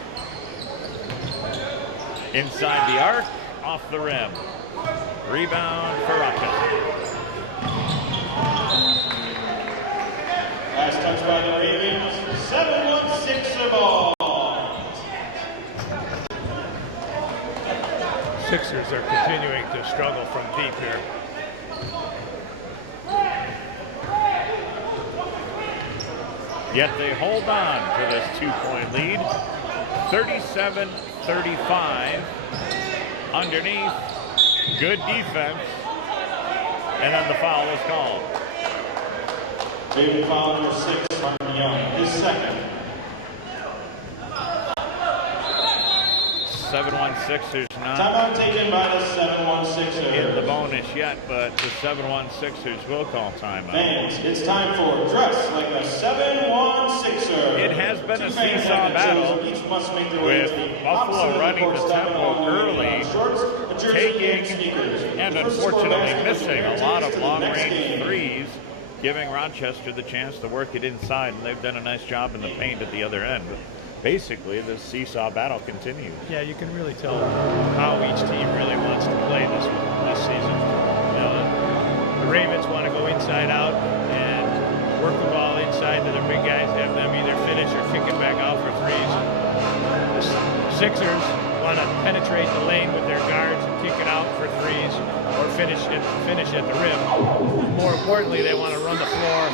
Inside the arc, off the rim. Rebound for Ruckus. Last touch by the Ravens. 7-1-6 ball. Sixers are continuing to struggle from deep here. Yet they hold on to this 2-point lead. 37-35 underneath. Good defense. And then the foul is called. David foul number 6, Martin Young. His second. 7-1-6ers not Timeout taken by the 7-1-6ers. in the bonus yet, but the 7-1-6ers will call timeout. Fans, it's time for Dress Like a 7-1-6er. It has been a seesaw battle each must make their way with to the Buffalo opposite running court, the stepping tempo on the early, shorts, a jersey, taking sneakers. and The first unfortunately score missing a lot of to the next long-range game. threes, giving Rochester the chance to work it inside, and they've done a nice job in the paint at the other end. But basically, this seesaw battle continues. Yeah, you can really tell how each team really wants to play this season. You know, the Ravens want to go inside out and work the ball inside to their big guys, have them either finish or kick it back out for threes. The Sixers want to penetrate the lane with their guards and kick it out for threes or finish at the rim. More importantly, they want to run the floor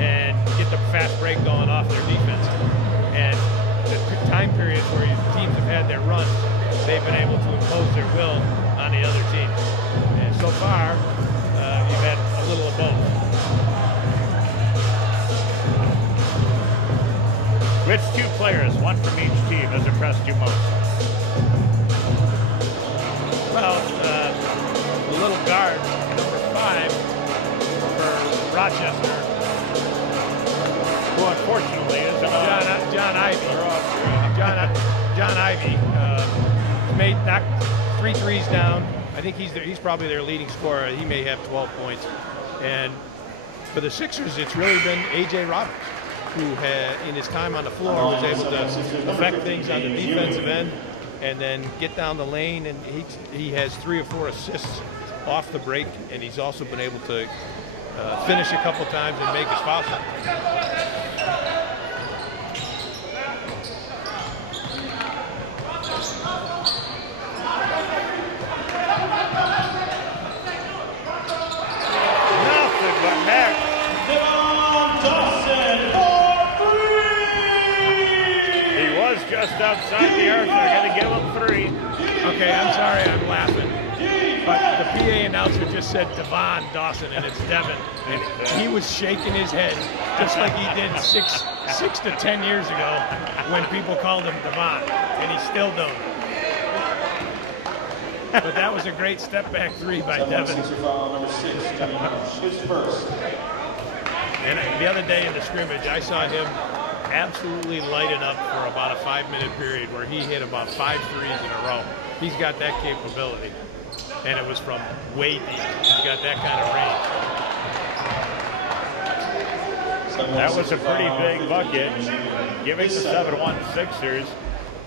and get the fast break going off their defense. And the time periods where teams have had their runs, they've been able to impose their will on the other team. And so far, you've had a little of both. Which two players, one from each team, has impressed you most? Rochester. Who unfortunately is John Ivey. John Ivey knocked 3 threes down. I think he's probably their leading scorer. He may have 12 points. And for the Sixers, it's really been A.J. Roberts, who had, in his time on the floor, was able to affect things on the defensive end and then get down the lane. And he has 3 or 4 assists off the break, and he's also been able to finish a couple times and make his foul shot. nothing but net. He was just outside the arc. They're going to give him 3. Okay, I'm sorry I'm laughing, but the PA announcer just said Devon Dawson, and it's Devin, and he was shaking his head just like he did 6 to 10 years ago when people called him Devon, and he still don't. But that was a great step-back 3 by Devin. Number 6, his first. And the other day in the scrimmage, I saw him absolutely light it up for about a 5-minute period where he hit about 5 threes in a row. He's got that capability, and it was from way deep. He's got that kind of range. That was a pretty big bucket, giving the 7-1 Sixers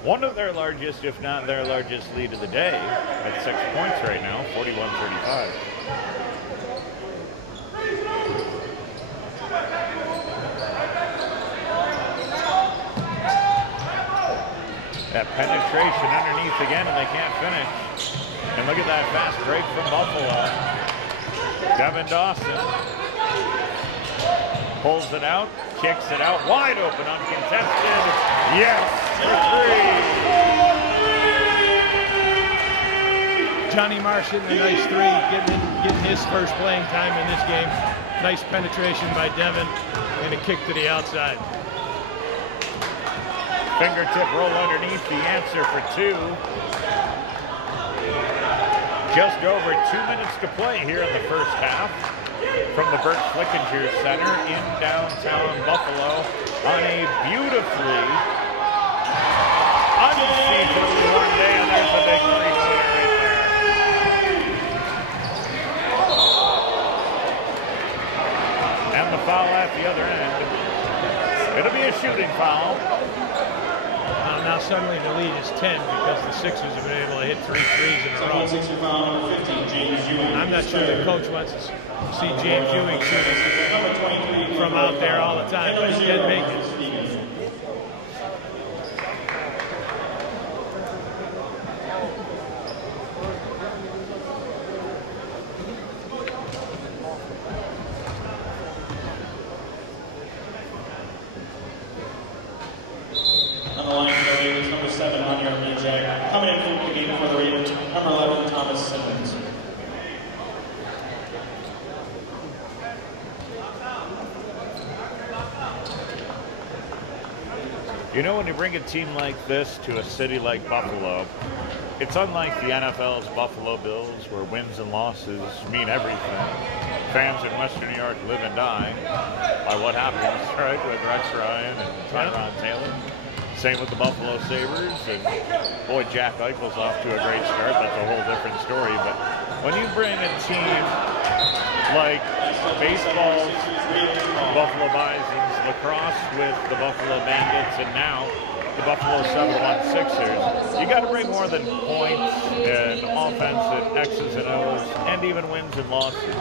one of their largest, if not their largest lead of the day at 6 points right now, 41-35. That penetration underneath again, and they can't finish. And look at that fast break from Buffalo. Devin Dawson pulls it out, kicks it out, wide open, uncontested. Yes, for 3. Johnny Marsh hitting a nice 3, getting his first playing time in this game. Nice penetration by Devin, and a kick to the outside. Fingertip roll underneath, the answer for 2. Just over 2 minutes to play here in the first half from the Burt Flickinger Center in downtown Buffalo on a beautifully unseasonably warm day, and there's a big 3-pointer right there. And the foul at the other end. It'll be a shooting foul. Now suddenly the lead is 10 because the Sixers have been able to hit 3 threes in a row. I'm not sure the coach wants to see James Ewing shooting from out there all the time, but he can make it. On the line for the Ravens, number 7 on your Jack. Coming in for the game for the Ravens, number 11, Thomas Simmons. You know, when you bring a team like this to a city like Buffalo, it's unlike the NFL's Buffalo Bills, where wins and losses mean everything. Fans in Western New York live and die by what happens, right, with Rex Ryan and Tyrod Taylor. Same with the Buffalo Sabres, and boy, Jack Eichel's off to a great start. That's a whole different story. But when you bring a team like baseball's Buffalo Bisons, lacrosse with the Buffalo Bandits, and now the Buffalo 7-1 Sixers, you got to bring more than points and offense and X's and O's, and even wins and losses.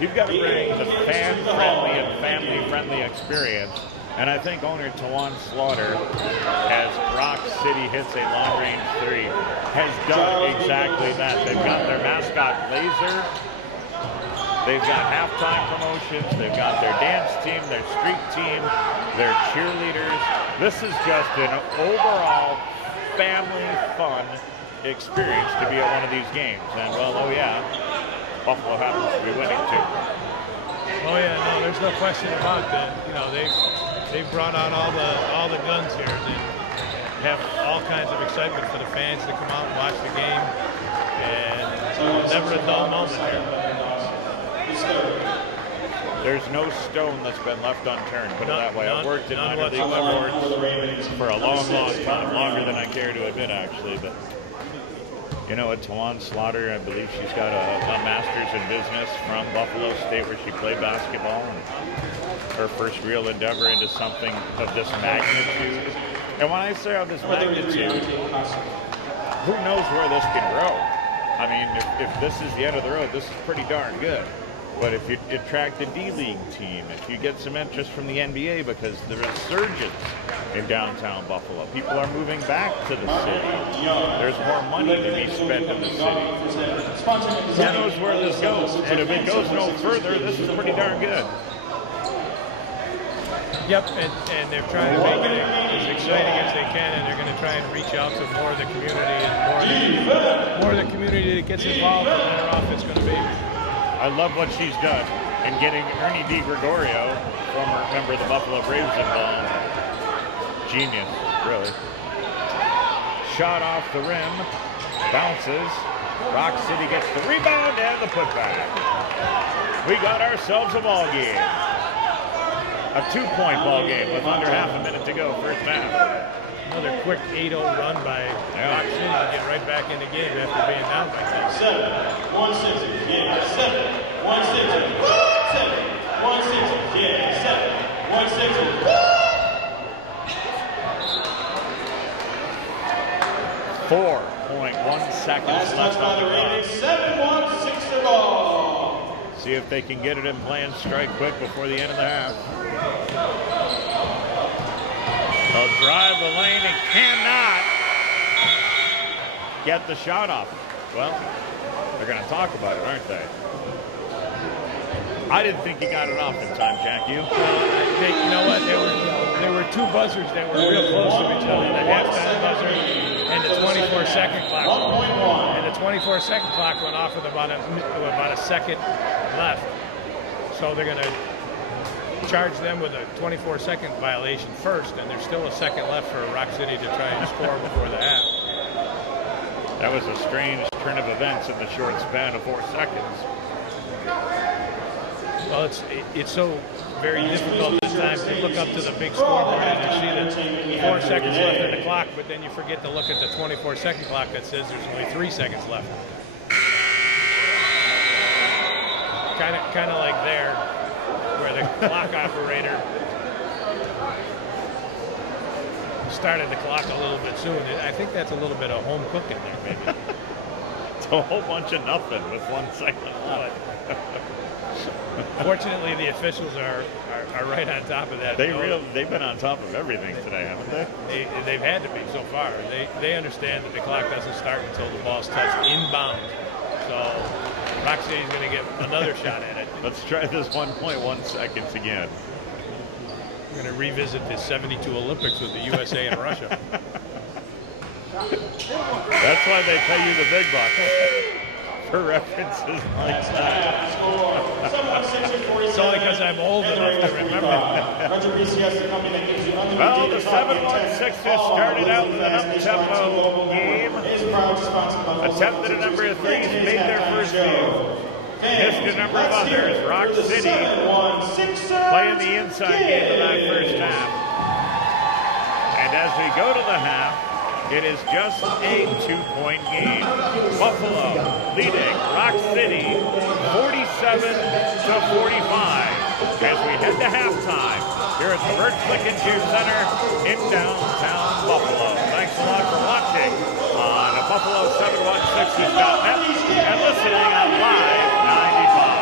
You've got to bring the fan-friendly and family-friendly experience. And I think owner Tawan Slaughter, as Rock City hits a long-range 3, has done exactly that. They've got their mascot Laser. They've got halftime promotions. They've got their dance team, their street team, their cheerleaders. This is just an overall family fun experience to be at one of these games. And, well, oh yeah, Buffalo happens to be winning too. Oh yeah, no, there's no question about that. You know, they've brought out all the guns here. They have all kinds of excitement for the fans to come out and watch the game, and never a dull moment here. There's no stone that's been left unturned, put it that way. I've worked in none minor league whatsoever. sports for a long, long time, longer than I care to admit, actually. But you know, at Tawan Slaughter, I believe she's got a master's in business from Buffalo State, where she played basketball, and her first real endeavor into something of this magnitude. And when I say of this magnitude, who knows where this can grow? I mean, if this is the end of the road, this is pretty darn good. But if you attract a D-League team, if you get some interest from the NBA, because there is surges in downtown Buffalo, people are moving back to the city. There's more money to be spent in the city. Who knows where this goes? And if it goes no further, this is pretty darn good. Yep, and they're trying to make it as exciting as they can, and they're going to try and reach out to more of the community, and more of the community that gets involved, the better off it's going to be. I love what she's done in getting Ernie DiGregorio, former member of the Buffalo Braves, involved. Genius, really. Shot off the rim, bounces. Rock City gets the rebound and the putback. We got ourselves a ball game. A 2-point ball game with under half a minute to go, first half. Another quick 8-0 run by Rock City to get right back in the game after being down by 10. 7, 1-6, yeah, 7, 1-6, 7, 1-6, yeah, 7, 1-6. 4.1 seconds Last left touch by on the the clock. Ravens, 7-1, 6 to ball. See if they can get it in play and strike quick before the end of the half. They'll drive the lane and cannot get the shot off. Well, they're going to talk about it, aren't they? I didn't think he got it off in time, Jack. You? I think, you know what, there were two buzzers that were real close to each other, the halftime buzzer and the 24-second clock. And the 24-second clock went off with about a second left. So they're going to charge them with a 24-second violation first, and there's still a second left for Rock City to try and score before the half. That was a strange turn of events in the short span of 4 seconds. Well, it's so very difficult at times to look up to the big scoreboard and you see that 4 seconds left in the clock, but then you forget to look at the 24-second clock that says there's only 3 seconds left. Kind of like there, where the clock operator started the clock a little bit soon. I think that's a little bit of home cooking there, maybe. It's a whole bunch of nothing with 1 second left. Fortunately, the officials are right on top of that. They've been on top of everything today, haven't they? They've had to be so far. They understand that the clock doesn't start until the ball's touched inbound. So Rock City's going to get another shot at it. Let's try this 1.1 seconds again. We're going to revisit the 72 Olympics with the USA and Russia. That's why they pay you the big bucks for references like that. It's only because I'm old enough to remember. Well, the 7-1 Sixers started out with an up-tempo game. Attempted a number of threes, made their first few. Missed a number of others. Rock City playing the inside game of that first half. And as we go to the half, it is just a 2-point game. Buffalo leading Rock City 47-45 as we head to halftime here at the Bert Flickinger Center in downtown Buffalo. Thanks a lot for watching on Buffalo716.net and listening on Live 95.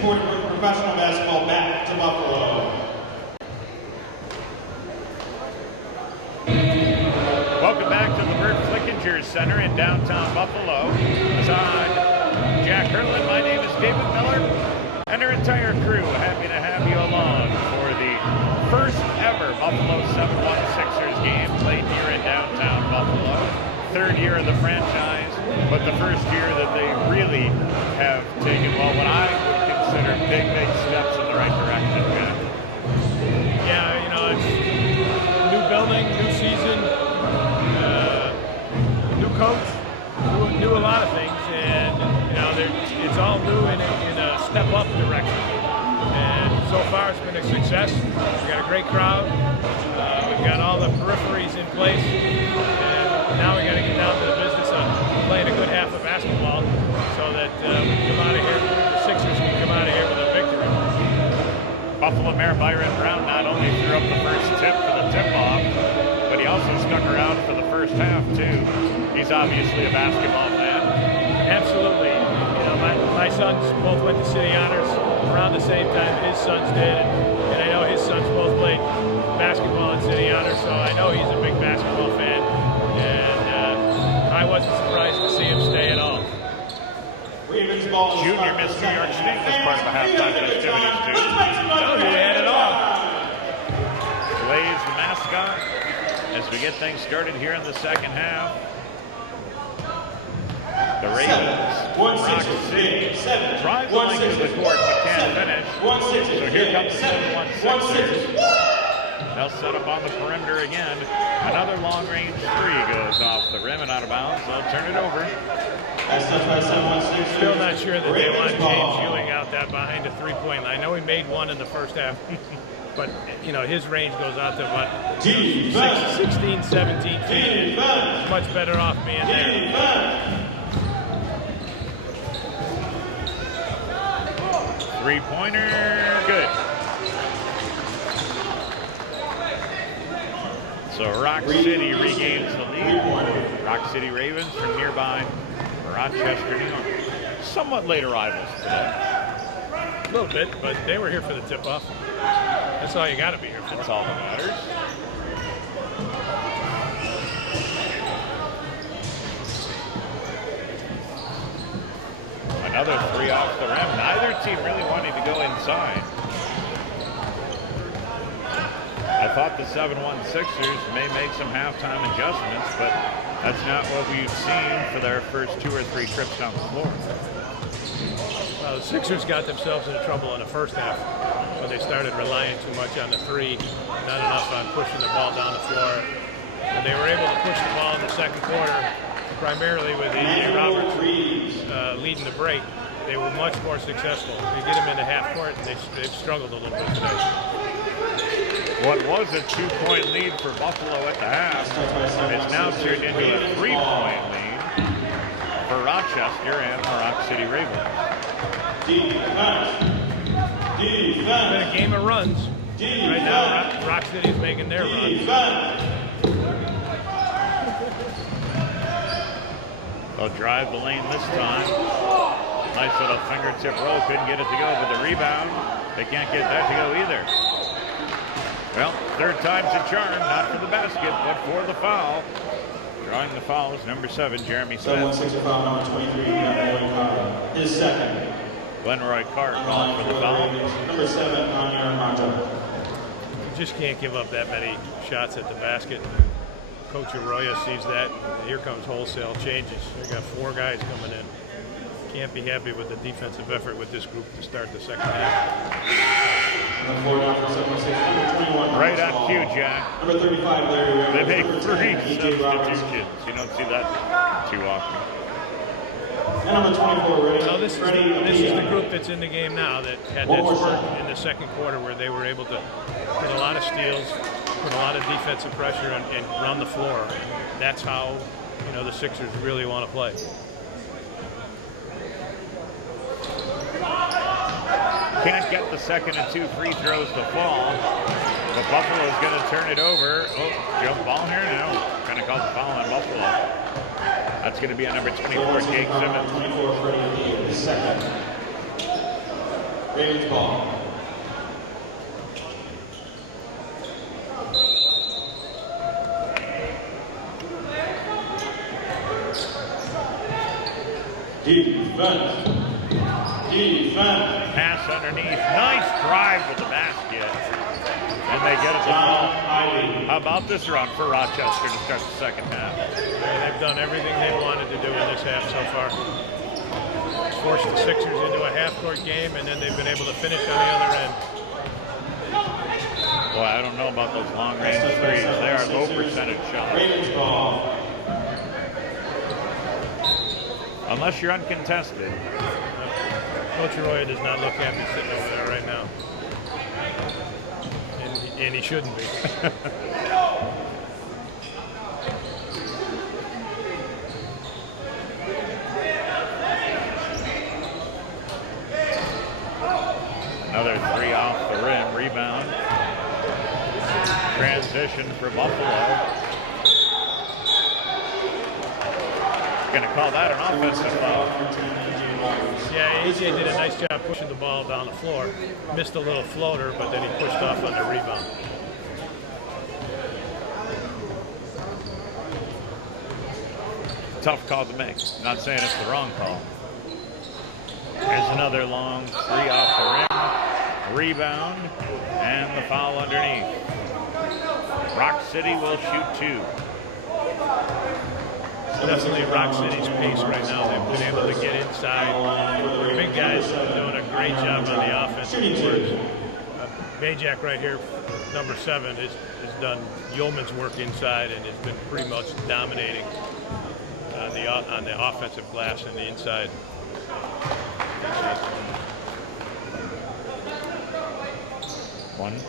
supporting professional basketball back to Buffalo. Welcome back to the Bert Flickinger Center in downtown Buffalo. Beside Jack Hurlin, my name is David Miller, and our entire crew happy to have you along for the first ever Buffalo 716ers game played here in downtown Buffalo. Third year of the franchise, but the first year that they really have taken, well, what I would consider big steps in the right direction. Yeah, you know, it's new building, new season, new coach, knew a lot of things, and you know, it's all new in a step-up direction. And so far, it's been a success. We've got a great crowd. We've got all the peripheries in place, and now we got to get down to the business of playing a good half of basketball, so that we can come out of here. The Sixers can come out of here with a victory. Buffalo Mayor Byron Brown not only threw up the first tip for the tip-off, but he also stuck around for the first half too. He's obviously a basketball fan. Absolutely. You know, my sons both went to City Honors around the same time his sons did, and I know his sons both played basketball at City Honors, so I know he's a big basketball fan, and I wasn't surprised to see him stay at all. Junior Miss New York State was part of the halftime festivities too. Oh, he had it all. Blaze the mascot as we get things started here in the second half. The Ravens, Rock City, drive the length of the court but can't finish. So here comes the 716ers. They'll set up on the perimeter again. Another long-range three goes off the rim and out of bounds. They'll turn it over. Still not sure that they want James Ewing out that behind the three-point line. I know he made one in the first half, but you know his range goes out to about 16, 17 feet. He's much better off being there. Three-pointer, good. So Rock City regains the lead. Rock City Ravens from nearby Rochester, New York. Somewhat late arrivals today. A little bit, but they were here for the tip-off. That's all you got to be here for. That's all that matters. Another three off the rim. Neither team really wanting to go inside. I thought the 716ers may make some halftime adjustments, but that's not what we've seen for their first 2 or 3 trips down the floor. Well, the Sixers got themselves into trouble in the first half when they started relying too much on the three, not enough on pushing the ball down the floor. And they were able to push the ball in the second quarter, primarily with A.J. Roberts leading the break. They were much more successful. They get them into half court, and they've struggled a little bit today. What was a 2-point lead for Buffalo at the half is now turned into a 3-point lead for Rochester and the Rock City Ravens. It's been a game of runs. Right now, Rock City's making their runs. They'll drive the lane this time. Nice little fingertip roll, couldn't get it to go, but the rebound, they can't get that to go either. Well, third time's a charm, not for the basket, but for the foul. Drawing the foul is number 7, Jeremy Smith. 716 foul number 23, Glenroy Carr. His second. Glenroy Carr called for the foul. Number 7, Anya Armando. You just can't give up that many shots at the basket. Coach Arroyo sees that. Here comes wholesale changes. They got 4 guys coming in. Can't be happy with the defensive effort with this group to start the second half. Right on cue, Jack. Number 35, Larry. They make 3 substitutions. You don't see that too often. And number 24, Ray. So this is the group that's in the game now that had that spurt in the second quarter where they were able to put a lot of steals, put a lot of defensive pressure, and run the floor. That's how, you know, the Sixers really want to play. Can't get the second and 2 free throws to fall. But Buffalo's going to turn it over. Oh, jump ball here now. Going to call the foul on Buffalo. That's going to be on number 24, Jake Simmons. 24, Freddie, second. Ravens ball. Defense. Pass underneath. Nice drive with the basket. And they get it to fall. How about this run for Rochester to start the second half? Yeah, they've done everything they wanted to do in this half so far. Forced the Sixers into a half-court game, and then they've been able to finish on the other end. Boy, I don't know about those long-range threes. They are low-percentage shots. Ravens ball. Unless you're uncontested. Coach Roy does not look happy sitting over there right now. And he shouldn't be. Another three off the rim. Rebound. Transition for Buffalo. Going to call that an offensive foul. Yeah, AJ did a nice job pushing the ball down the floor. Missed a little floater, but then he pushed off on the rebound. Tough call to make. Not saying it's the wrong call. There's another long three off the rim. Rebound. And the foul underneath. Rock City will shoot two. Definitely Rock City's pace right now. They've been able to get inside. The big guys are doing a great job on the offensive boards. Bajak right here, number 7, has done yeoman's work inside and has been pretty much dominating on the offensive glass and the inside. One.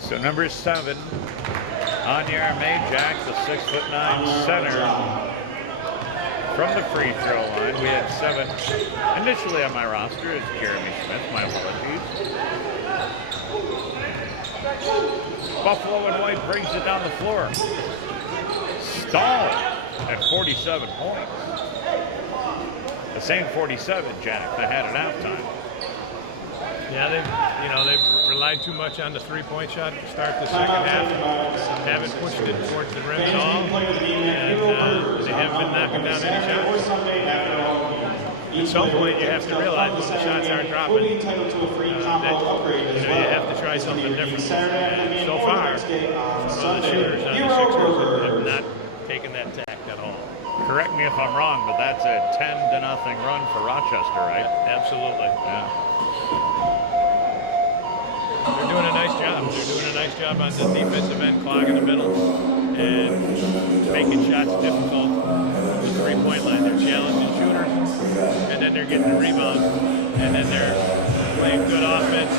So number 7, Anyar Majak, the 6'9" center. From the free throw line, we had 7 initially on my roster. It's Jeremy Smith, my apologies. Buffalo and White brings it down the floor. Stalled at 47 points. The same 47, Jack, they had at halftime. Yeah, they've relied too much on the three-point shot to start the second half. Haven't pushed it towards the rim at all, and they haven't been knocking down any shots. At some point, you have to realize when the shots aren't dropping, that you have to try something different. And so far, some of the shooters on the Sixers have not taken that tact at all. Correct me if I'm wrong, but that's a 10-0 run for Rochester, right? Absolutely. Yeah. They're doing a nice job. They're doing a nice job on the defensive end, clogging the middle, and making shots difficult at the three-point line. They're challenging shooters, and then they're getting the rebound, and then they're playing good offense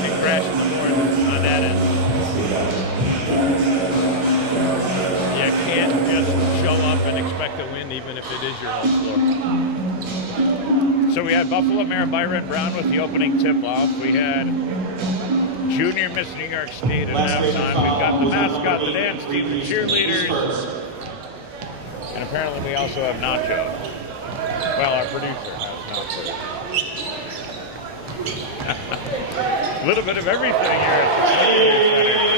and crashing the board on that end. You can't just show up and expect to win, even if it is your home floor. So we had Buffalo Mayor Byron Brown with the opening tip-off. We had Junior Miss New York State at halftime. We've got the mascot, the dance team, the cheerleaders, and apparently we also have Nacho. Well, our producer has Nacho. A little bit of everything here at the Center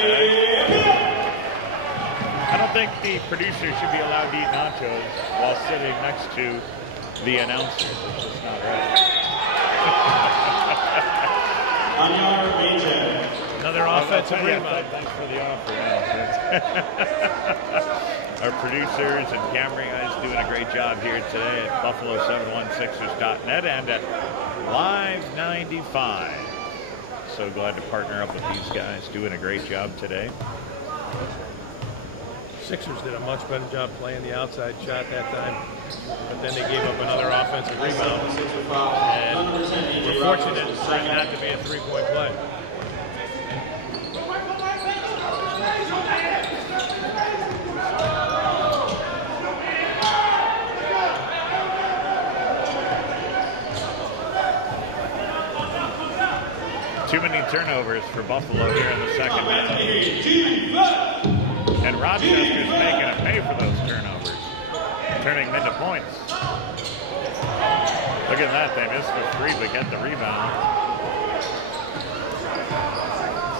today. I don't think the producer should be allowed to eat nachos while sitting next to the announcers. It's just not right. Another offensive rebound. Thanks for the offer. Our producers and camera guys doing a great job here today at Buffalo716ers.net and at Live 95. So glad to partner up with these guys, doing a great job today. Sixers did a much better job playing the outside shot that time, but then they gave up another offensive rebound, and we're fortunate for it not to be a three-point play. Too many turnovers for Buffalo here in the second half. And Rochester's making it pay for those turnovers, turning them into points. Look at that, they missed the three, but get the rebound.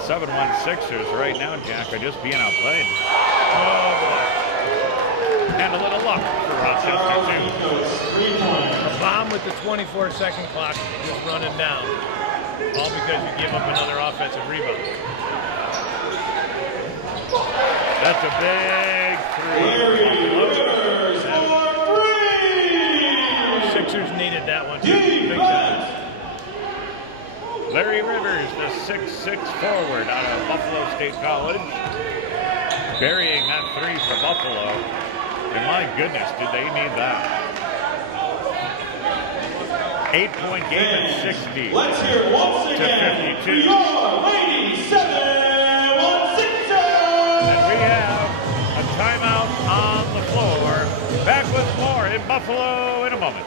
7-1 Sixers right now, Jack, are just being outplayed. Oh, boy. And a little luck for Rochester, too. A bomb with the 24-second clock just running down. All because you give up another offensive rebound. That's a big three. Sixers needed that one too. Big time. Larry Rivers, the 6'6 forward out of Buffalo State College, burying that three for Buffalo. And my goodness, did they need that. 8-point game at 60 Let's hear it once again. to 52. Your Lady 7-1 Sixers! And we have a timeout on the floor. Back with more in Buffalo in a moment.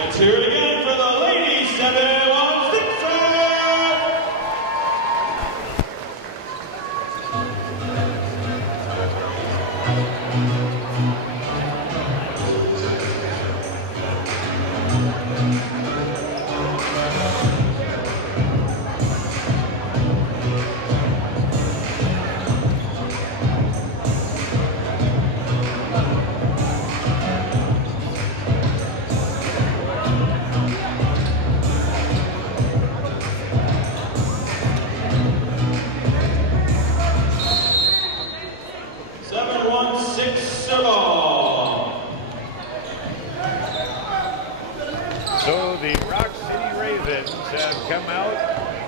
Let's hear it again for the ladies, 7-1 Sixers! So the Rock City Ravens have come out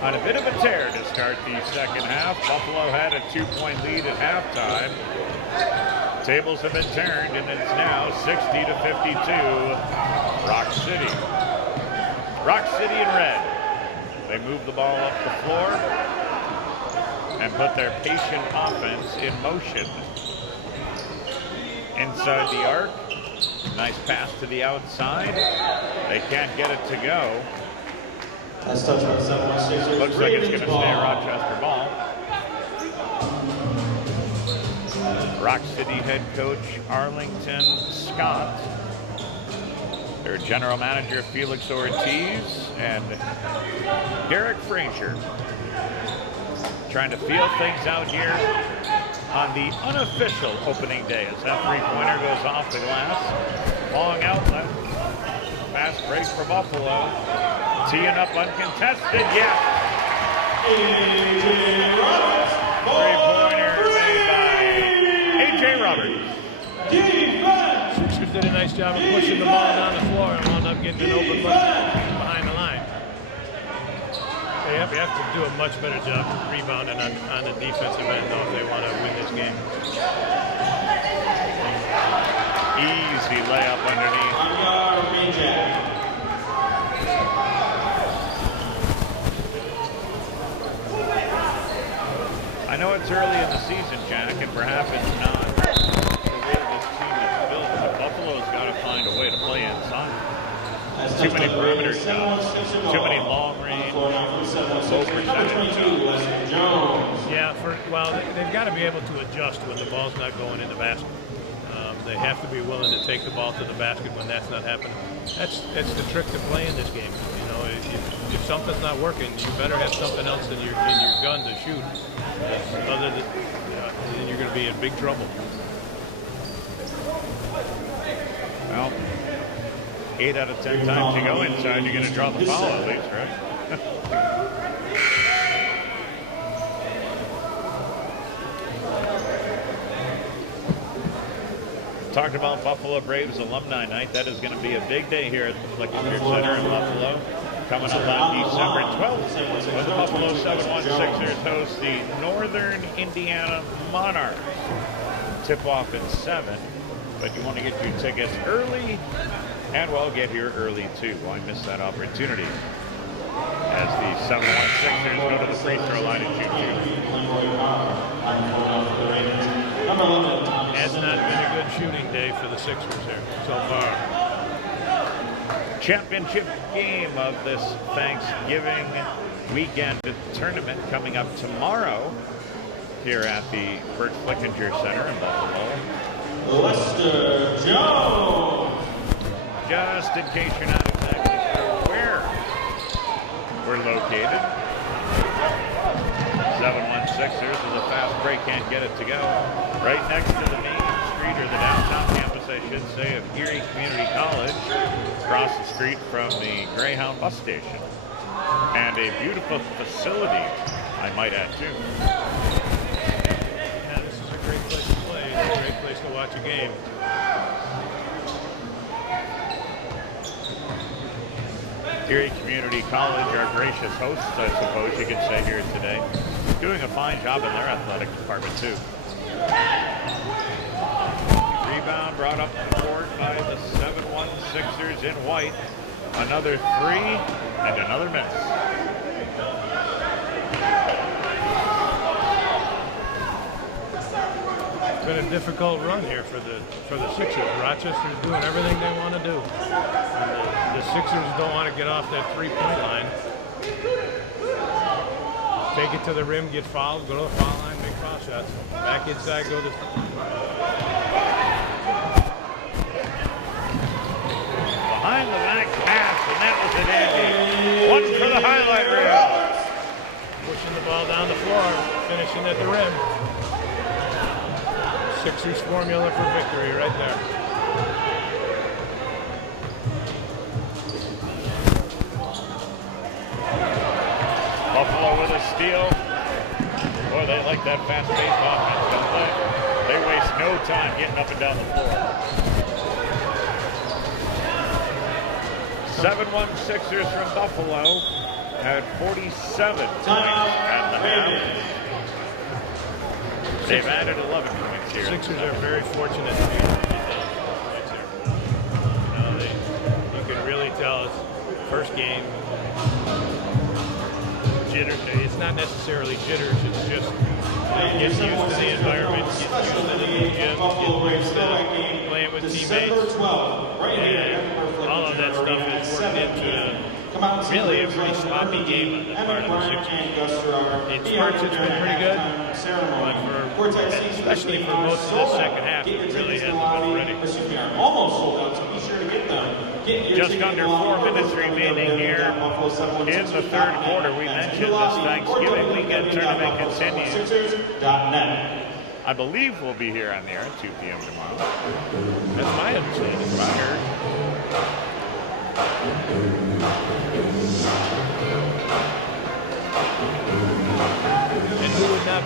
on a bit of a tear to start the second half. Buffalo had a 2-point lead at halftime. Tables have been turned, and it's now 60 to 52. Rock City. Rock City in red. They move the ball up the floor and put their patient offense in motion. Inside the arc. Nice pass to the outside. They can't get it to go. That's touchdown 7-1 Sixers. Looks like it's going to stay a Rochester ball. Rock City head coach Arlington Scott. Their general manager Felix Ortiz and Derek Frazier. Trying to feel things out here on the unofficial opening day as that three-pointer goes off the glass. Long outlet. Fast break for Buffalo. Teeing up uncontested, yes. Three-pointer made by A.J. Roberts. Sixers did a nice job of pushing the ball down the floor and wound up getting an open look behind the line. They have to do a much better job of rebounding on the defensive end, though, if they want to win this game. Easy layup underneath. I know it's early in the season, Jack, and perhaps it's not the way this team is built, but Buffalo's got to find a way to play inside. Too many perimeter shots, too many long range, low percentage shots. Yeah, they've got to be able to adjust when the ball's not going in the basket. They have to be willing to take the ball to the basket when that's not happening. That's the trick to play in this game. You know, if something's not working, you better have something else in your gun to shoot. Other than then you're going to be in big trouble. Well, 8 out of 10 times you go inside, you're going to draw the foul at least, right? Talked about Buffalo Braves Alumni Night. That is going to be a big day here at the Flickinger Center in Buffalo. Coming up on December 12th, when the Buffalo 716ers host the Northern Indiana Monarchs. Tip-off at 7, but you want to get your tickets early, and well, get here early too. Why miss that opportunity? As the 716ers go to the free throw line and shoot. Has not been a good shooting day for the Sixers here so far. Championship game of this Thanksgiving weekend tournament coming up tomorrow here at the Bert Flickinger Center in Buffalo. Lester Jones. Just in case you're not exactly sure where we're located, 716ers is a fast break, can't get it to go. Right next to the main street, or the downtown campus, I should say, of Erie Community College, across the street from the Greyhound bus station. And a beautiful facility, I might add, too. Yeah, this is a great place to play. It's a great place to watch a game. Erie Community College, our gracious hosts, I suppose you could say, here today, doing a fine job in their athletic department, too. Rebound brought up the court by the 716ers in white. Another three and another miss. It's been a difficult run here for the Sixers. Rochester's doing everything they want to do. The Sixers don't want to get off that three-point line. Take it to the rim, get fouled, go to the foul line, make foul shots. Back inside, go to... Behind the back pass, and that was it, Andy. One for the highlight reel. Pushing the ball down the floor, finishing at the rim. Sixers formula for victory right there. Buffalo with a steal. Boy, they like that fast-paced offense, don't they? They waste no time getting up and down the floor. 716ers from Buffalo had 47 points at the half. They've added 11 points here. Sixers are very fortunate to be able to get those points here. You can really tell it's first game. Jitter. It's not necessarily jitters. It's just getting used to the environment, getting used to the new gym, getting used to playing with teammates. And all of that stuff is worked into really a pretty sloppy game on the part of the Sixers. In spurts, it's been pretty good, but especially for most of the second half, it really hasn't been ready. Just under 4 minutes remaining here in the third quarter. We mentioned this Thanksgiving weekend tournament continues. I believe we'll be here on the air at 2 p.m. tomorrow. That's my understanding. That's what I heard. And who would not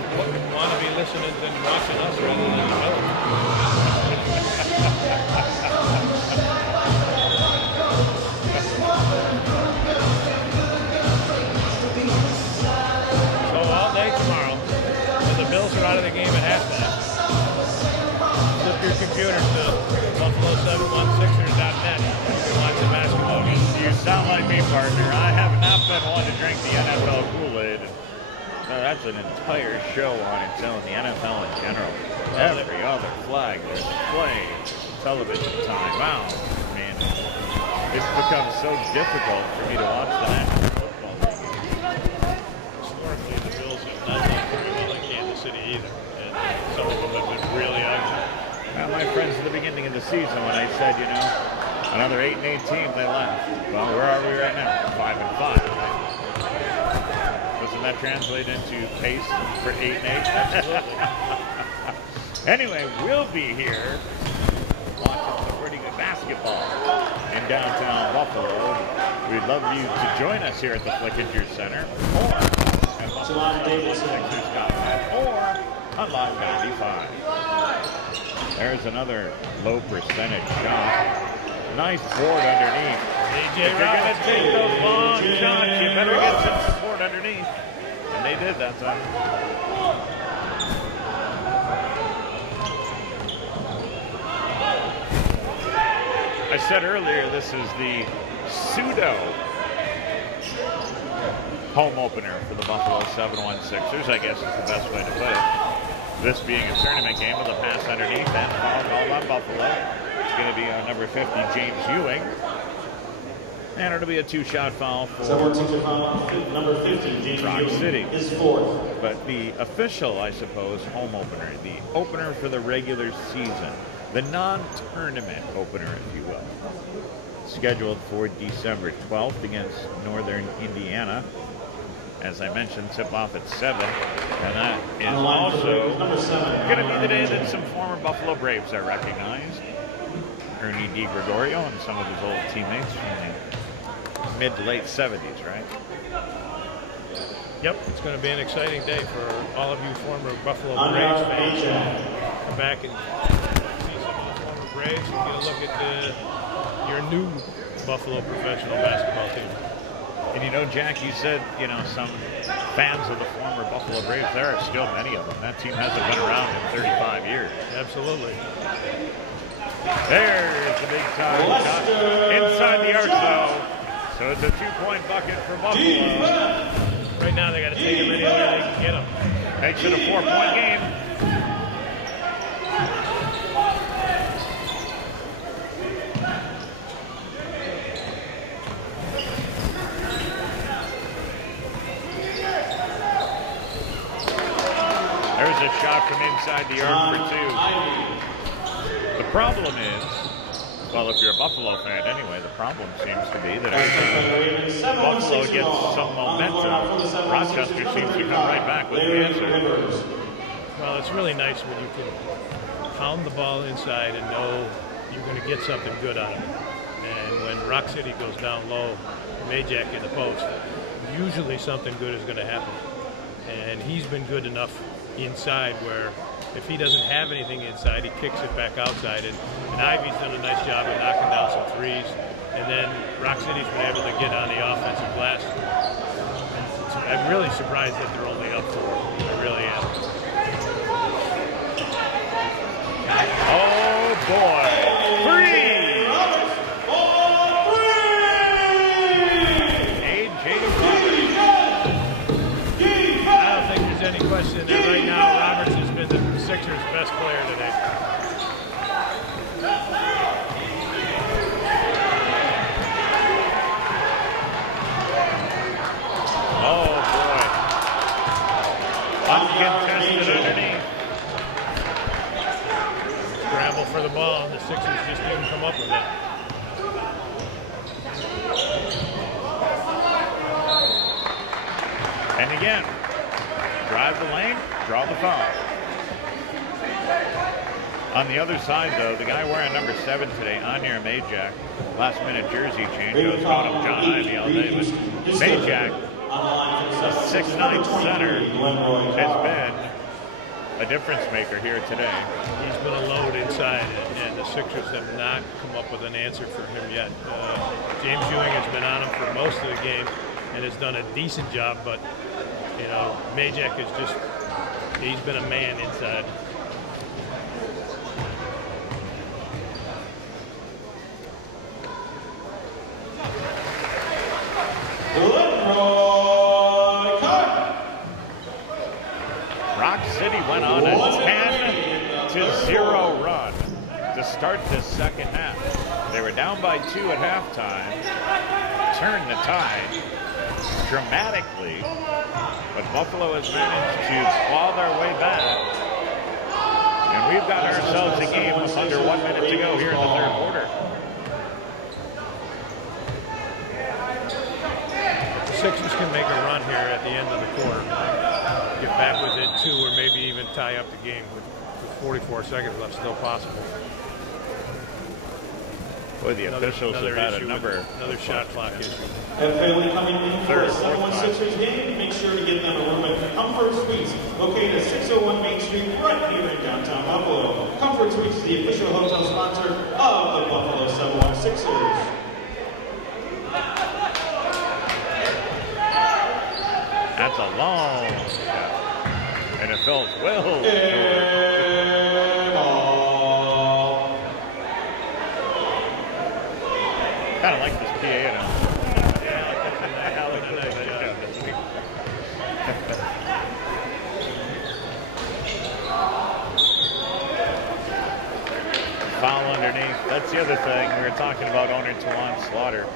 want to be listening and watching us rather than the Bills? So all day tomorrow, when the Bills are out of the game at halftime, flip your computer to Buffalo716ers.net and watch the basketball game. You sound like me, partner. I have not been one to drink the NFL Kool-Aid. No, that's an entire show on its own, the NFL in general. Every other flag, there's play, television time. Wow, man. It's become so difficult for me to watch the National Football League. Historically, the Bills have not done very well in Kansas City either, and some of them have been really ugly. Well, my friends, at the beginning of the season, when I said, you know, another 8-8 team, they laughed. Well, where are we right now? 5-5. Doesn't that translate into pace for 8-8? Absolutely. Anyway, we'll be here watching some pretty good basketball in downtown Buffalo. We'd love you to join us here at the Flickinger Center, or at Buffalo.FM, or on Live 95. There's another low percentage shot. Nice board underneath. If you're going to take those long shots, you better get some support underneath. And they did that time. I said earlier, this is the pseudo home opener for the Buffalo 716ers, I guess is the best way to put it. This being a tournament game with a pass underneath and foul called on Buffalo. It's going to be on number 50, James Ewing. And it'll be a two-shot foul for number 50, James Rock Ewing, City. his fourth. But the official, I suppose, home opener, the opener for the regular season, the non-tournament opener, if you will, scheduled for December 12th against Northern Indiana. As I mentioned, tip-off at 7. And that is also going to be the day that some former Buffalo Braves are recognized. Ernie DiGregorio and some of his old teammates from the mid to late 70s, right? Yep, it's going to be an exciting day for all of you former Buffalo Braves fans. Come back and see some of the former Braves and get a look at your new Buffalo professional basketball team. And you know, Jack, you said, you know, some fans of the former Buffalo Braves, there are still many of them. That team hasn't been around in 35 years. Absolutely. There's the big time shot. Inside the arc, though. So it's a two-point bucket for Buffalo. Right now, they got to take them any way they can get them. Makes it a 4-point game. There's a shot from inside the arc for 2. The problem is, well, if you're a Buffalo fan anyway, the problem seems to be that every time Buffalo gets some momentum, Rochester seems to come right back with the answer. Well, it's really nice when you can pound the ball inside and know you're going to get something good out of it. And when Rock City goes down low, Majak in the post, usually something good is going to happen. And he's been good enough inside where if he doesn't have anything inside, he kicks it back outside. And Ivy's done a nice job of knocking down some threes. And then Rock City's been able to get on the offensive glass. I'm really surprised that they're only up 4. I really am. Oh, boy. 3! A.J. I don't think there's any question that right now Roberts has been the Sixers' best player today. Oh, boy. Uncontested underneath. Scramble for the ball, and the Sixers just didn't come up with it. And again, drive the lane, draw the foul. On the other side, though, the guy wearing number 7 today, Anya Majak, last-minute jersey change. I was calling him John Ivey all day, but Majak, a 6'9" center, has been a difference maker here today. He's been a load inside, and the Sixers have not come up with an answer for him yet. James Ewing has been on him for most of the game and has done a decent job, but, you know, Majak is just, he's been a man inside. Rock City went on a 10-0 run to start this second half. They were down by 2 at halftime, turned the tide dramatically, but Buffalo has managed to claw their way back. And we've got ourselves a game with under 1 minute to go here in the third quarter. Sixers can make a run here at the end of the quarter. Get back within 2 or maybe even tie up the game with 44 seconds left, still possible. Boy, the officials have had a number. Another shot clock issue. And family coming in for a 7-1 Sixers game, make sure to get them a room at Comfort Suites, located at 601 Main Street, right here in downtown Buffalo. Comfort Suites is the official hotel sponsor of the Buffalo 7-1 Sixers. That's a long shot. And it felt well short. Kind of like this PA Foul underneath. That's the other thing. We were talking about owner Tawan Slaughter.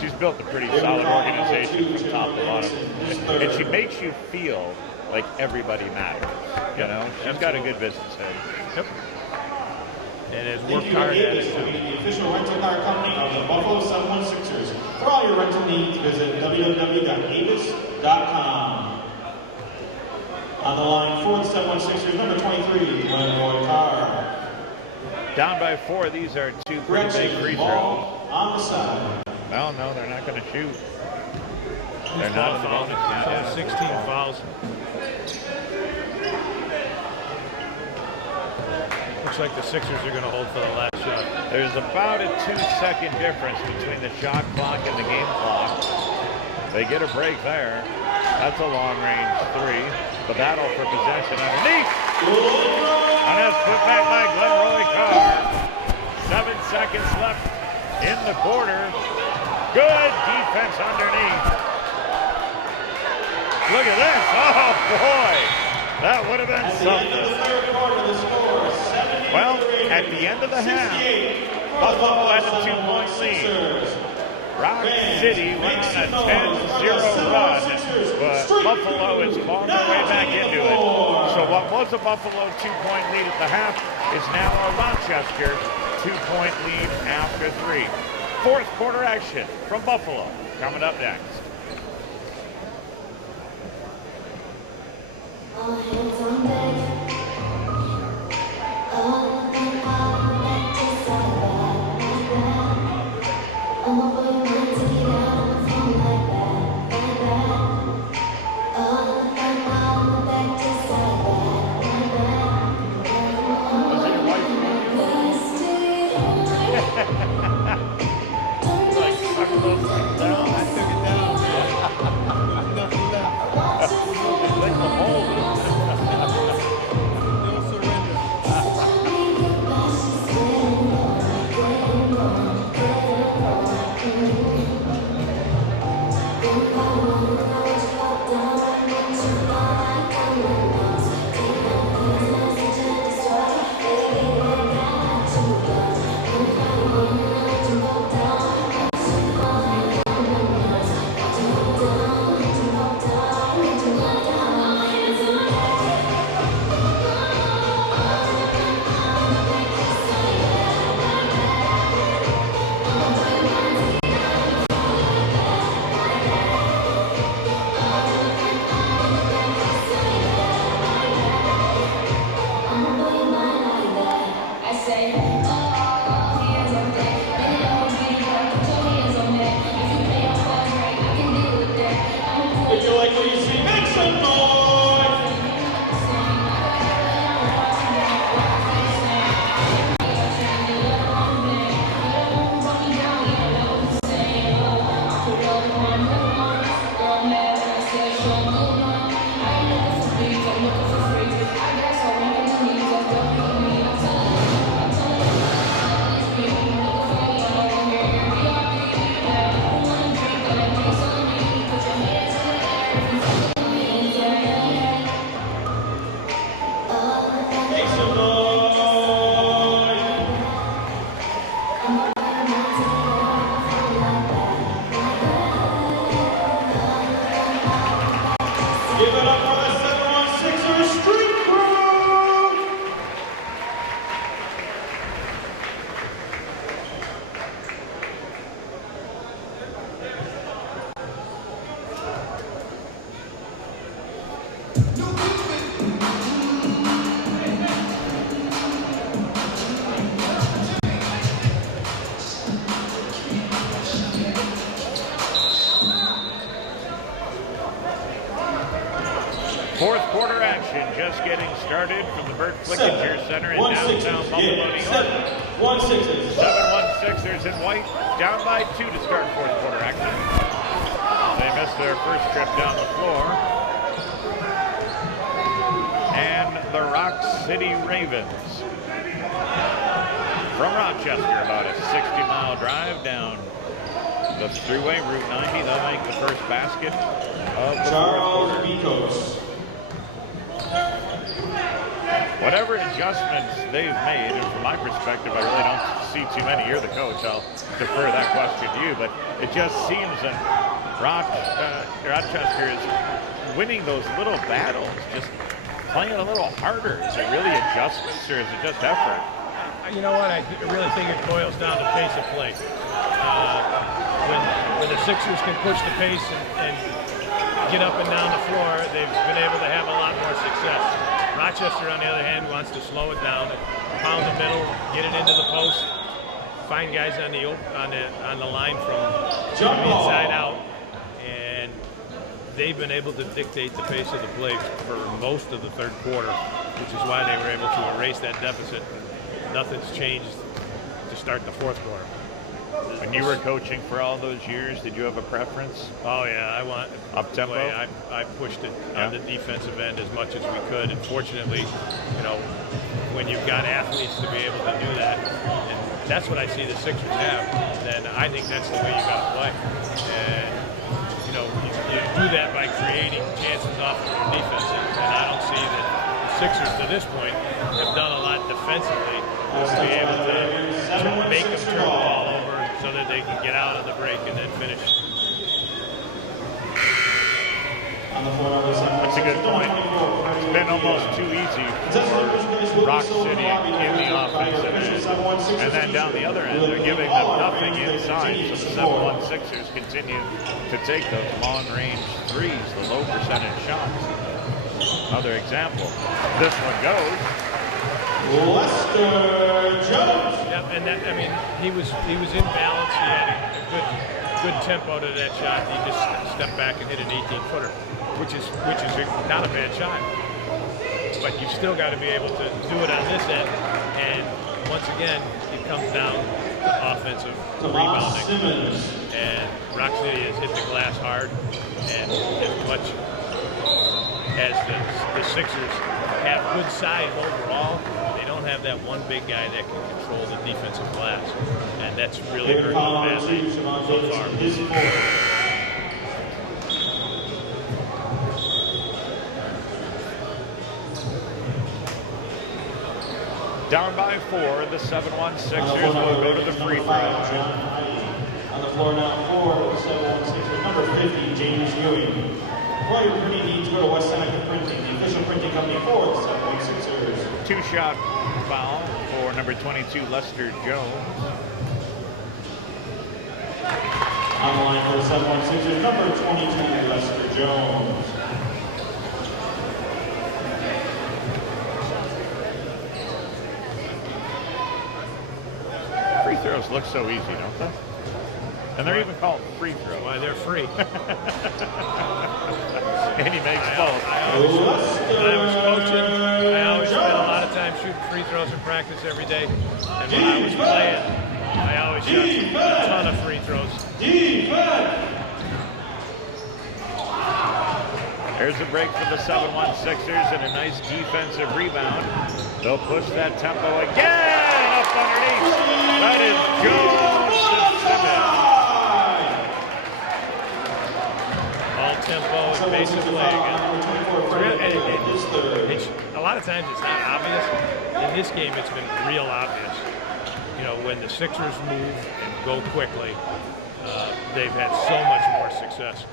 She's built a pretty solid organization from top to bottom. And she makes you feel like everybody matters. You know? She's got a good business head. Yep. And has worked hard at it. The official rental car company of the Buffalo 7-1 Sixers. For all your rental needs, visit www.avis.com. On the line for the 7-1 Sixers, number 23, Glenroy Carr. Down by 4. These are 2 pretty big free throws. On the side. No, they're not going to shoot. They're not in the bonus. Yeah. 16 fouls. Looks like the Sixers are going to hold for the last shot. There's about a 2-second difference between the shot clock and the game clock. They get a break there. That's a long-range 3. The battle for possession underneath. And that's put back by Glenroy Carr. 7 seconds left in the quarter. Good defense underneath. Look at this. Oh, boy. That would have been something. Well, at the end of the half, Buffalo had a 2-point lead. Rock City went on a 10-0 run, but Buffalo has clawed their way back into it. So what was a Buffalo 2-point lead at the half is now a Rochester 2-point lead after 3. Fourth quarter action from Buffalo coming up next. All hands on deck. All back to side, like that. All for your mind to get out on the phone like that. All back to side, like that. Was it your wife? just getting started from the Bert Flickinger Center in downtown Buffalo, New York. 7-1-6ers in white, down by 2 to start fourth quarter action. They missed their first trip down the floor. And the Rock City Ravens from Rochester, about a 60-mile drive down the freeway, Route 90. They'll make the first basket of the fourth quarter. Whatever adjustments they've made, and from my perspective, I really don't see too many. You're the coach. I'll defer that question to you. But it just seems that Rochester is winning those little battles, just playing a little harder. Is it really adjustments, or is it just effort? You know what? I really think it boils down to pace of play. When the Sixers can push the pace and get up and down the floor, they've been able to have a lot more success. Rochester, on the other hand, wants to slow it down, pound the middle, get it into the post, find guys on the line from inside out, and they've been able to dictate the pace of the play for most of the third quarter, which is why they were able to erase that deficit. Nothing's changed to start the fourth quarter. When you were coaching for all those years, did you have a preference? Oh yeah, I want up-tempo. I pushed it on the defensive end as much as we could, and fortunately, when you've got athletes to be able to do that, and that's what I see the Sixers have, then I think that's the way you got to play. And you do that by creating chances off of your defense, and I don't see that the Sixers to this point have done a lot defensively to be able to make them turn the ball over so that they can get out of the break and then finish. That's a good point. It's been almost too easy for Rock City in the offensive end. And then down the other end, they're giving them nothing inside. So the 7-1-6ers continue to take those long-range threes, the low-percentage shots. Another example. This one goes. Lester Jones. Yep, and he was in balance. He had a good tempo to that shot. He just stepped back and hit an 18-footer, which is not a bad shot. But you've still got to be able to do it on this end. And once again, it comes down to offensive rebounding. And Rock City has hit the glass hard, and as much as the Sixers have good size overall, they don't have that one big guy that can control the defensive glass, and that's really hurt them badly so far. Down by 4, the 7-1-6ers will go to the free throw line. On the floor now for the 7-1-6ers, number 50, James Ewing. For your printing needs, go to West Seneca Printing, the official printing company for the 7-1-6ers. Two-shot foul for number 22, Lester Jones. On the line for the 7-1-6ers, number 22, Lester Jones. Free throws look so easy, don't they? And they're even called free throws. Why, they're free. And he makes both. When I was coaching, I always spent a lot of time shooting free throws in practice every day. And when I was playing, I always shot a ton of free throws. There's a break for the 7-1-6ers and a nice defensive rebound. They'll push that tempo again up underneath. That is Jones to Simmons. All tempo, pace of play again. A lot of times it's not obvious. In this game, it's been real obvious. When the Sixers move and go quickly, they've had so much more success.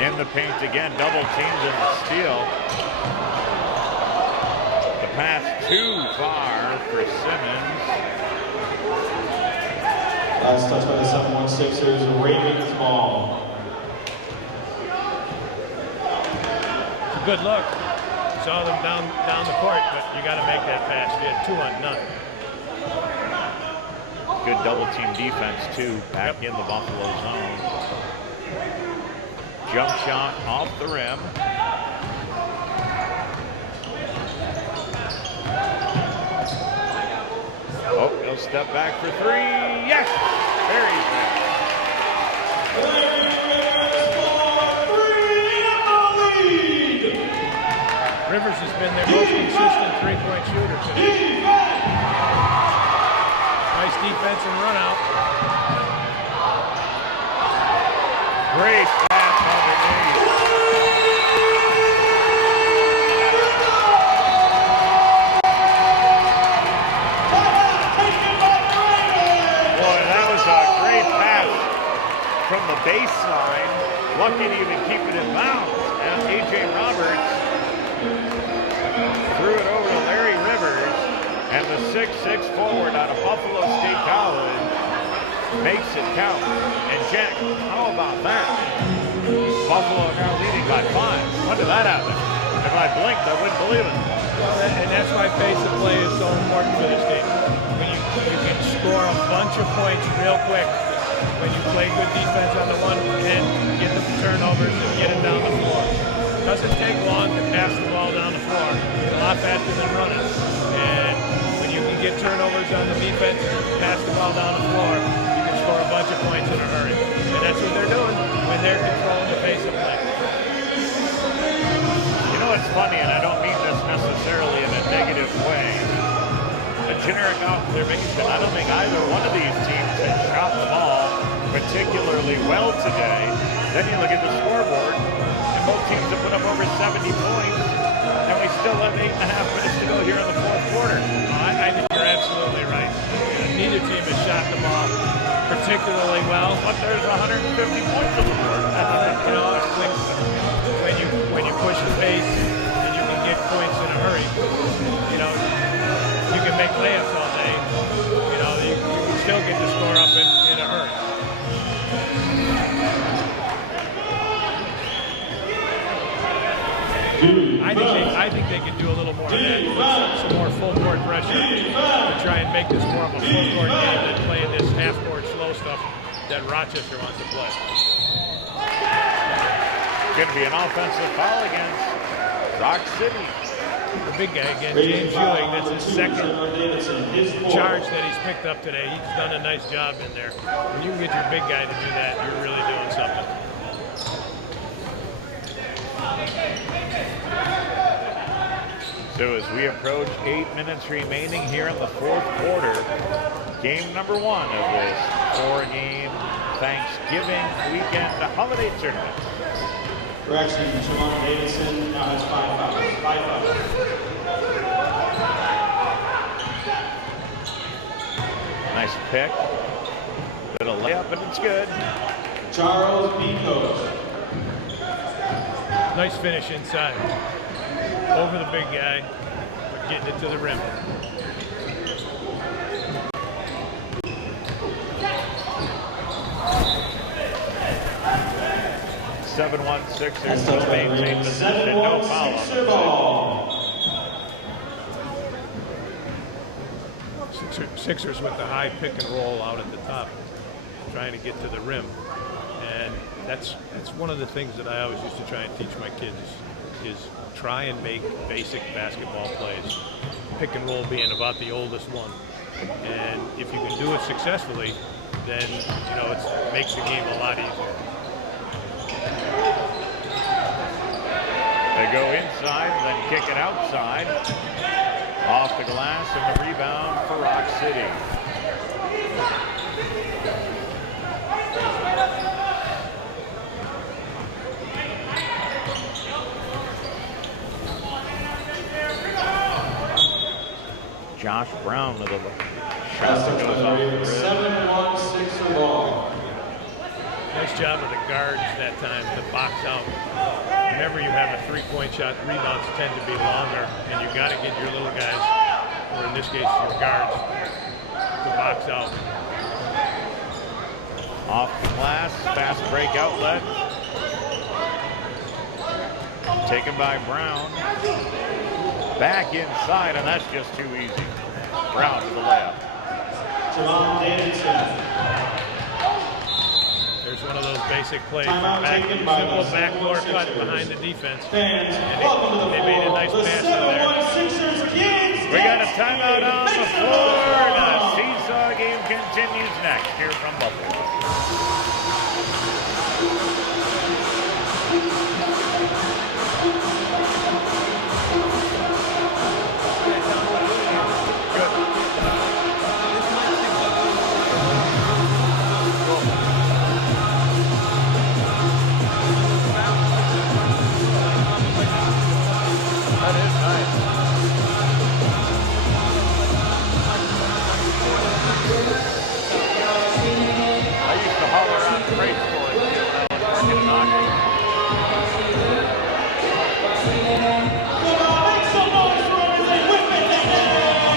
In the paint again, double teamed in the steal. The pass too far for Simmons. Last touch by the 7-1-6ers, Ravens ball. It's a good look. Saw them down the court, but you got to make that pass. You had 2 on none. Good double team defense too, back in the Buffalo zone. Jump shot off the rim. Oh, he'll step back for three. Yes! Very good. Rivers has been their most consistent three-point shooter today. Nice defense and run out. Great pass underneath. Boy, that was a great pass from the baseline. Lucky to even keep it in bounds. And A.J. Roberts threw it over to Larry Rivers. And the 6'6" forward out of Buffalo State College makes it count. And Jack, how about that? Buffalo now leading by 5. When did that happen? If I blinked, I wouldn't believe it. And that's why pace of play is so important for this team. When you can score a bunch of points real quick, when you play good defense on the one end, get the turnovers and get it down the floor. It doesn't take long to pass the ball down the floor. It's a lot faster than running. And when you can get turnovers on the defense, pass the ball down the floor, you can score a bunch of points in a hurry. And that's what they're doing when they're controlling the pace of play. You know, it's funny, and I don't mean this necessarily in a negative way. A generic observation, I don't think either one of these teams has shot the ball particularly well today. Then you look at the scoreboard, and both teams have put up over 70 points, and we still have 8.5 minutes to go here in the fourth quarter. I think you're absolutely right. Neither team has shot the ball particularly well. But there's 150 points on the board. You know, when you push the pace and you can get points in a hurry, you know, you can make layups all day. You know, you can still get the score up in a hurry. I think they could do a little more of that, some more full court pressure to try and make this more of a full court game than playing this half court slow stuff that Rochester wants to play. Going to be an offensive foul against Rock City. The big guy again, James Ewing, that's his second charge that he's picked up today. He's done a nice job in there. When you can get your big guy to do that, you're really doing something. So as we approach 8 minutes remaining here in the fourth quarter, game number 1 of this 4-game Thanksgiving weekend holiday tournament. Correction, Shamon Davidson now has 5 fouls. Nice pick. Little layup, and it's good. Charles Bicos. Nice finish inside. Over the big guy, but getting it to the rim. Sixers still maintain possession, no foul on the play. Sixers with the high pick and roll out at the top, trying to get to the rim. And that's one of the things that I always used to try and teach my kids is try and make basic basketball plays. Pick and roll being about the oldest one. And if you can do it successfully, then you know it makes the game a lot easier. They go inside, then kick it outside. Off the glass, and the rebound for Rock City. Josh Brown with a shot that goes off the rim. 7-1 Sixer ball. Nice job of the guards that time to box out. Whenever you have a three-point shot, rebounds tend to be longer, and you've got to get your little guys, or in this case your guards, to box out. Off the glass, fast break outlet. Taken by Brown. Back inside, and that's just too easy. Brown to the layup. Jerome Davidson. There's one of those basic plays. Timeout taken by Simple the backdoor 7-1 cut Sixers. behind the defense. Fans, And welcome to the they made a floor. nice The pass out of there. 7-1 Sixers kids. We got a timeout on the Make some floor, noise and for a them. seesaw game continues next here from Buffalo. That is nice. I used to holler out the race for it when I was working hockey. Come on, make some noise for everything with me, Nene.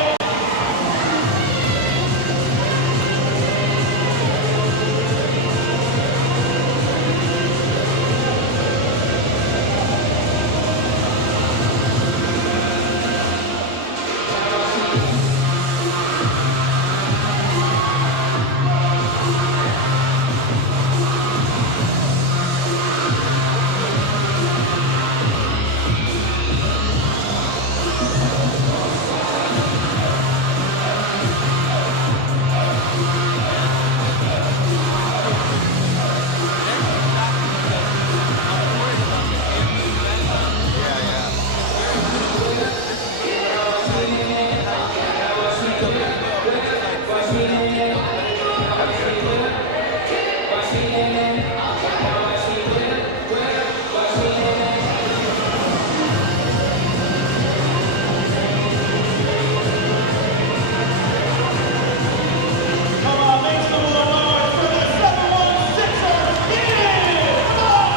Come on, make some more noise for the 7-1 Sixers kids. Come on.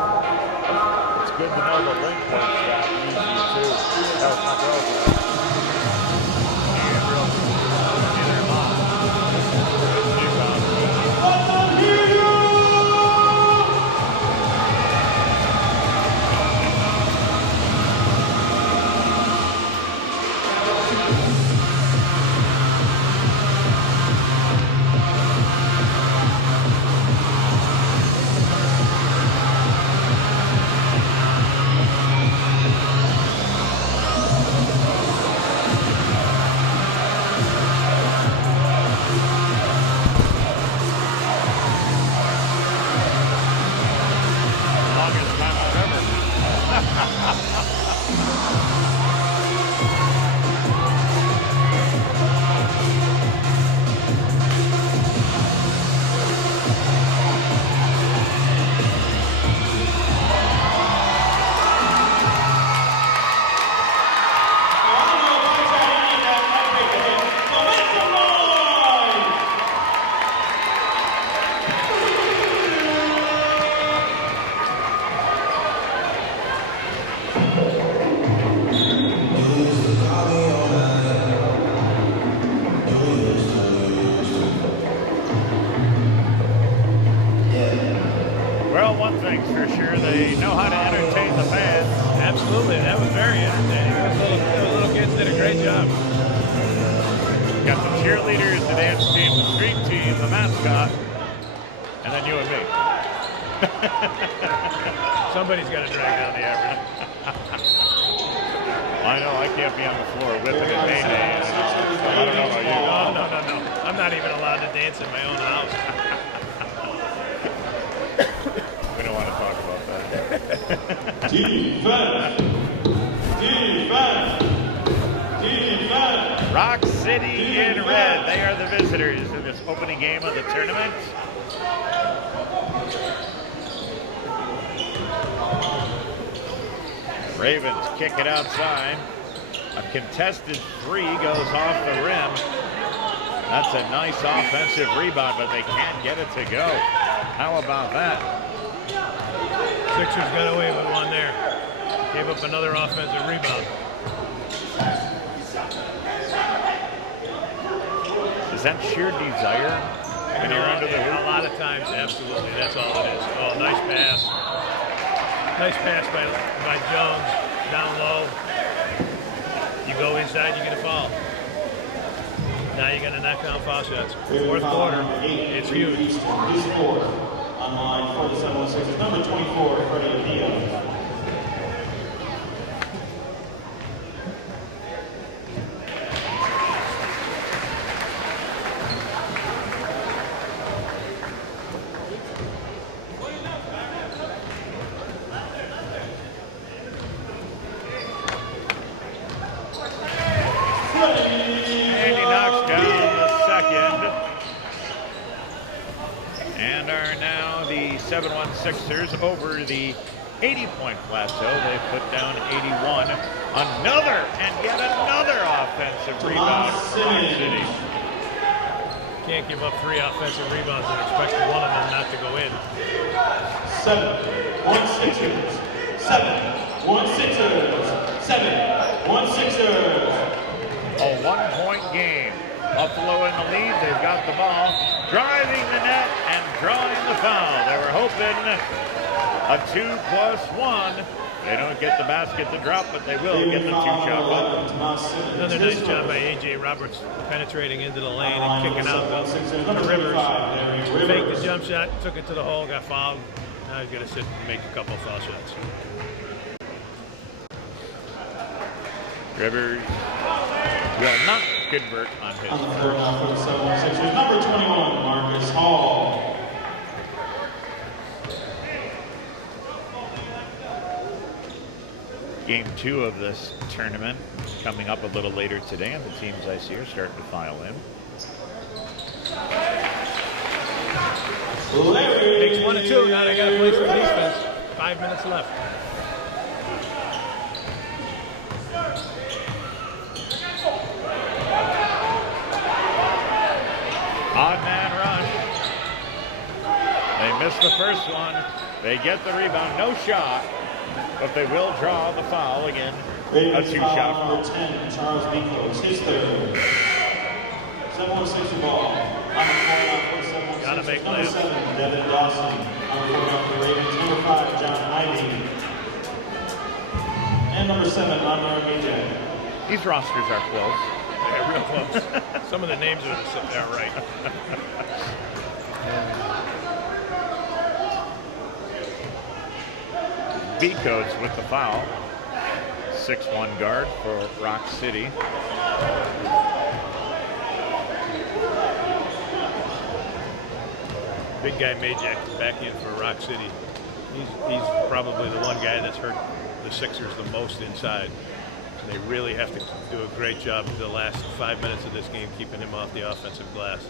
It's good to know the link works that easy too. That was my girlfriend. Yeah, real. Neither am I. You found it. Let them hear you. Longest timeout ever. I don't know if I tried any of that might make a hit. So make some noise. Well, one thing's for sure, they know how to entertain the fans. Absolutely, that was very entertaining. Those little kids did a great job. Got the cheerleaders, the dance team, the street team, the mascot, and then you and me. Somebody's got to drag down the average. I know I can't be on the floor whipping and nay-naying and all that stuff. I don't know about you. No. I'm not even allowed to dance in my own house. We don't want to talk about that. Defense. Rock City in red. They are the visitors in this opening game of the tournament. Ravens kick it outside. A contested three goes off the rim. That's a nice offensive rebound, but they can't get it to go. How about that? Sixers got away with one there. Gave up another offensive rebound. Is that sheer desire when you're under the hoop? A lot of times, absolutely. That's all it is. Oh, nice pass. Nice pass by Jones. Down low. You go inside, you get a foul. Now you're going to knock down foul shots. Fourth quarter, it's huge. This quarter, on line for the 716, number 24, Freddie Diaz. Sixers over the 80-point plateau. They put down 81. Another and yet another offensive rebound from Rock City. Can't give up 3 offensive rebounds and expect one of them not to go in. 7-1 Sixers. 7-1 Sixers. 7-1 Sixers. A 1-point game. Buffalo in the lead. They've got the ball, driving the net and drawing the foul. They were hoping a 2+1. They don't get the basket to drop, but they will get the 2-shot ball. Another nice job by A.J. Roberts penetrating into the lane and kicking out the Rivers. Faked the jump shot, took it to the hole, got fouled. Now he's going to sit and make a couple of foul shots. Rivers will not convert on his first. Number 21, Marcus Hall. Game 2 of this tournament coming up a little later today, and the teams I see are starting to file in. Makes 1 and 2. Now they got to play some defense. 5 minutes left. Odd man rush. They missed the first one. They get the rebound. No shot. But they will draw the foul again. A 2-shot foul. Number 10, Charles Mikos, his third. 7-1 ball. Gotta make Number layups. 7, Devin Dawson. Number 4, Ravens. Number 5, John Ivey. And number 7, Monroe Majak. These rosters are close. Yeah, real close. Some of the names are right. B-Codes with the foul. 6'1" guard for Rock City. Big guy Majak is back in for Rock City. He's probably the one guy that's hurt the Sixers the most inside. They really have to do a great job the last 5 minutes of this game keeping him off the offensive glass.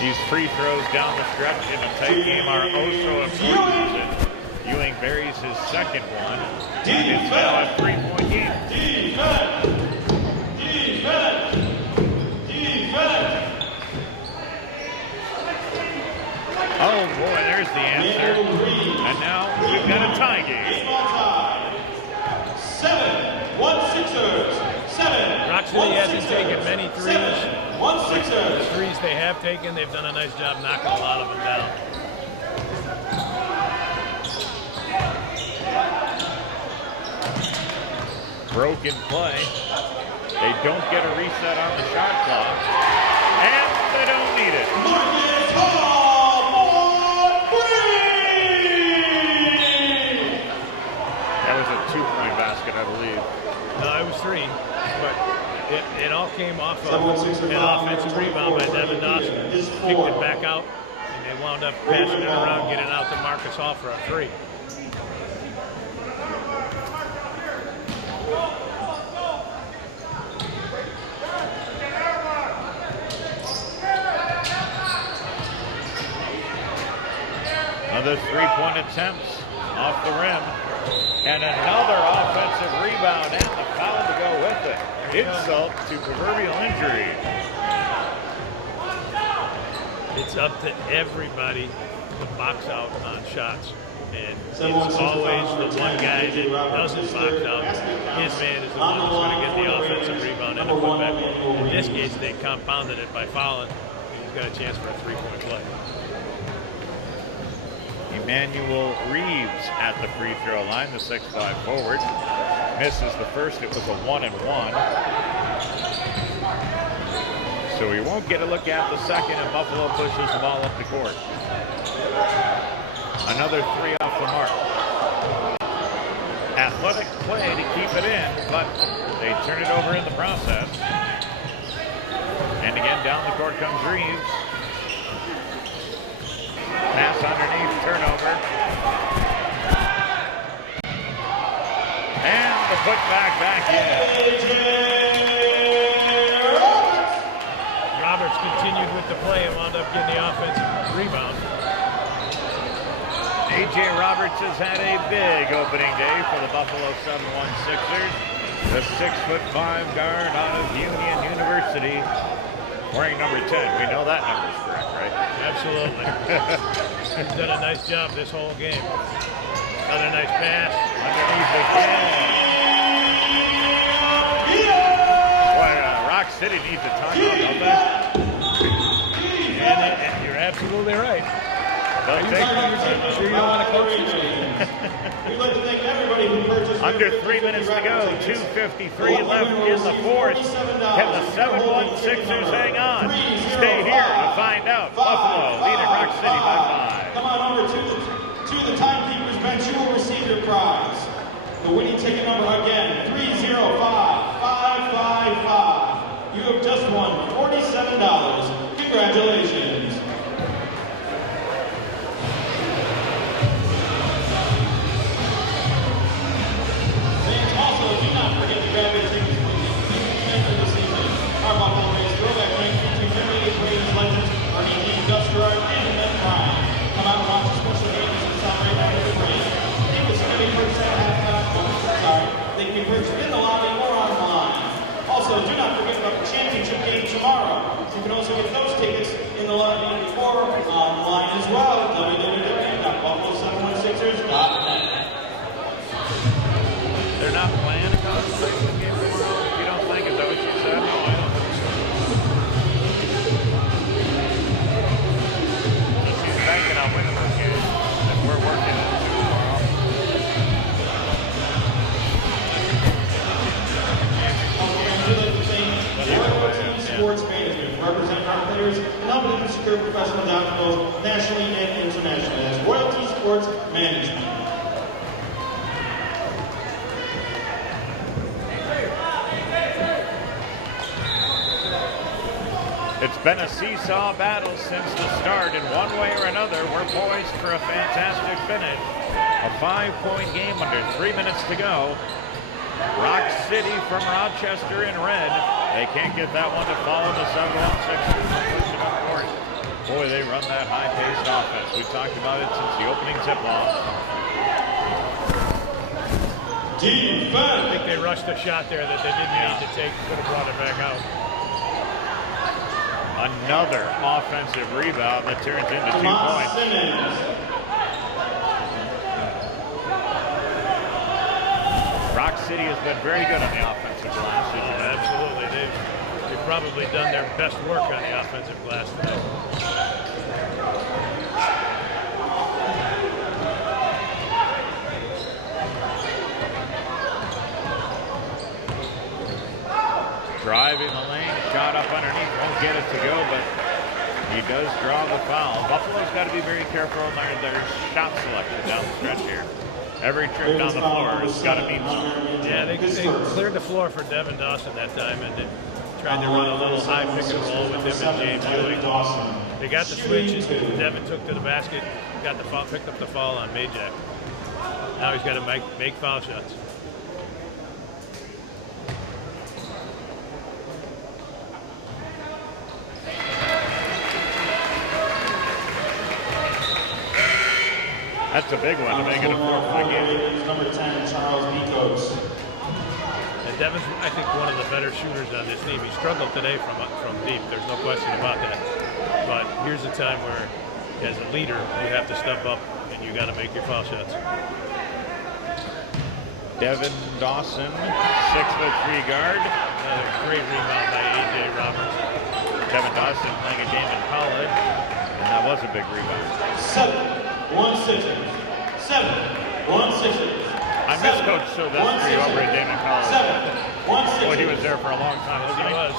These free throws down the stretch in a tight game are also important. Ewing buries his second one. It's now a 3-point game. Defense! Oh boy, there's the answer. And now we've got a tie game. 7-1 Sixers. 7. Rock City hasn't taken many threes. 7-1 Sixers. The threes they have taken, they've done a nice job knocking a lot of them down. Broken play. They don't get a reset on the shot clock. And they don't need it. Marcus Hall for 3! That was a 2-point basket, I believe. No, it was 3. But it all came off of an offensive rebound by Devin Dawson. Kicked it back out, and they wound up passing it around, getting it out to Marcus Hall for a 3. Another three-point attempts off the rim. And another offensive rebound and the foul to go with it. Insult to proverbial injury. It's up to everybody to box out on shots. And it's always the one guy that doesn't box out. His man is the one that's going to get the offensive rebound and the putback. In this case, they compounded it by fouling. He's got a chance for a three-point play. Emmanuel Reeves at the free throw line, the 6'5" forward. Misses the first, it was a 1-1. So we won't get a look at the second, and Buffalo pushes the ball up the court. Another three off the mark. Athletic play to keep it in, but they turn it over in the process. And again, down the court comes Reeves. Pass underneath, turnover. And the putback back in. Roberts continued with the play and wound up getting the offensive rebound. A.J. Roberts has had a big opening day for the Buffalo 716ers. The 6'5" guard out of Union University, wearing number 10. We know that number's correct, right? Absolutely. He's done a nice job this whole game. Another nice pass. Underneath again. Boy, Rock City needs a timeout, don't they? And you're absolutely right. They'll take it. Sure you don't want to coach this We'd like to thank everybody who purchased Under 3 minutes to go, 2:53 left in the fourth. Can the 716ers hang on? Stay here to find out. Buffalo leading Rock City by 5. Come on over to the timekeeper's bench. You will receive your prize. The winning ticket number again, 305555. You have just won $47. Congratulations. Fans, also do not forget to grab your tickets for the event for this evening. Our Buffalo Rays throwback night featuring 58 Rays legends, Ernie Dean, Gus Gerard, and Ben Ryan. Come out and watch the special games and celebrate our favorite Rays. Tickets can be purchased they can be purchased in the lobby or online. Also, do not forget about the championship game tomorrow. You can also get those tickets in the lobby or online as well. www.buffalo716ers.net. They're not playing a consolation game tomorrow? You don't think? Is that what you said? No, I don't think so. She's banking on winning this game. And we're working it tomorrow. Sports management, represent our players and help them secure professional dominoes nationally and internationally as Royalty Sports Management. It's been a seesaw battle since the start, and one way or another, we're poised for a fantastic finish. A 5-point game under 3 minutes to go. Rock City from Rochester in red. They can't get that one to fall in the 716ers. Push it up court. Boy, they run that high-paced offense. We've talked about it since the opening tip-off. Defense. I think they rushed a shot there that they didn't need to take. Could have brought it back out. Another offensive rebound that turns into 2 points. Rock City has been very good on the offensive glass. Absolutely. They've probably done their best work on the offensive glass tonight. Driving the lane, shot up underneath, won't get it to go, but he does draw the foul. Buffalo's got to be very careful in their shot selection down the stretch here. Every trip down the floor has got to mean something. Yeah, they cleared the floor for Devin Dawson that time and tried to run a little high pick and roll with him and James Ewing. They got the switch, and Devin took to the basket, got the foul, picked up the foul on Majak. Now he's got to make foul shots. That's a big one to make it a 4-point game. Number 10, Charles Bicos. And Devin's, I think, one of the better shooters on this team. He struggled today from deep. There's no question about that. But here's a time where, as a leader, you have to step up and you got to make your foul shots. Devin Dawson, 6'3" guard. Another great rebound by A.J. Roberts. Devin Dawson playing a game in college, and that was a big rebound. 7-1 Sixers. 7-1 Sixers. I miss Coach Sylvester over at Damon College. 7-1 Sixers. Boy, he was there for a long time, wasn't he? was.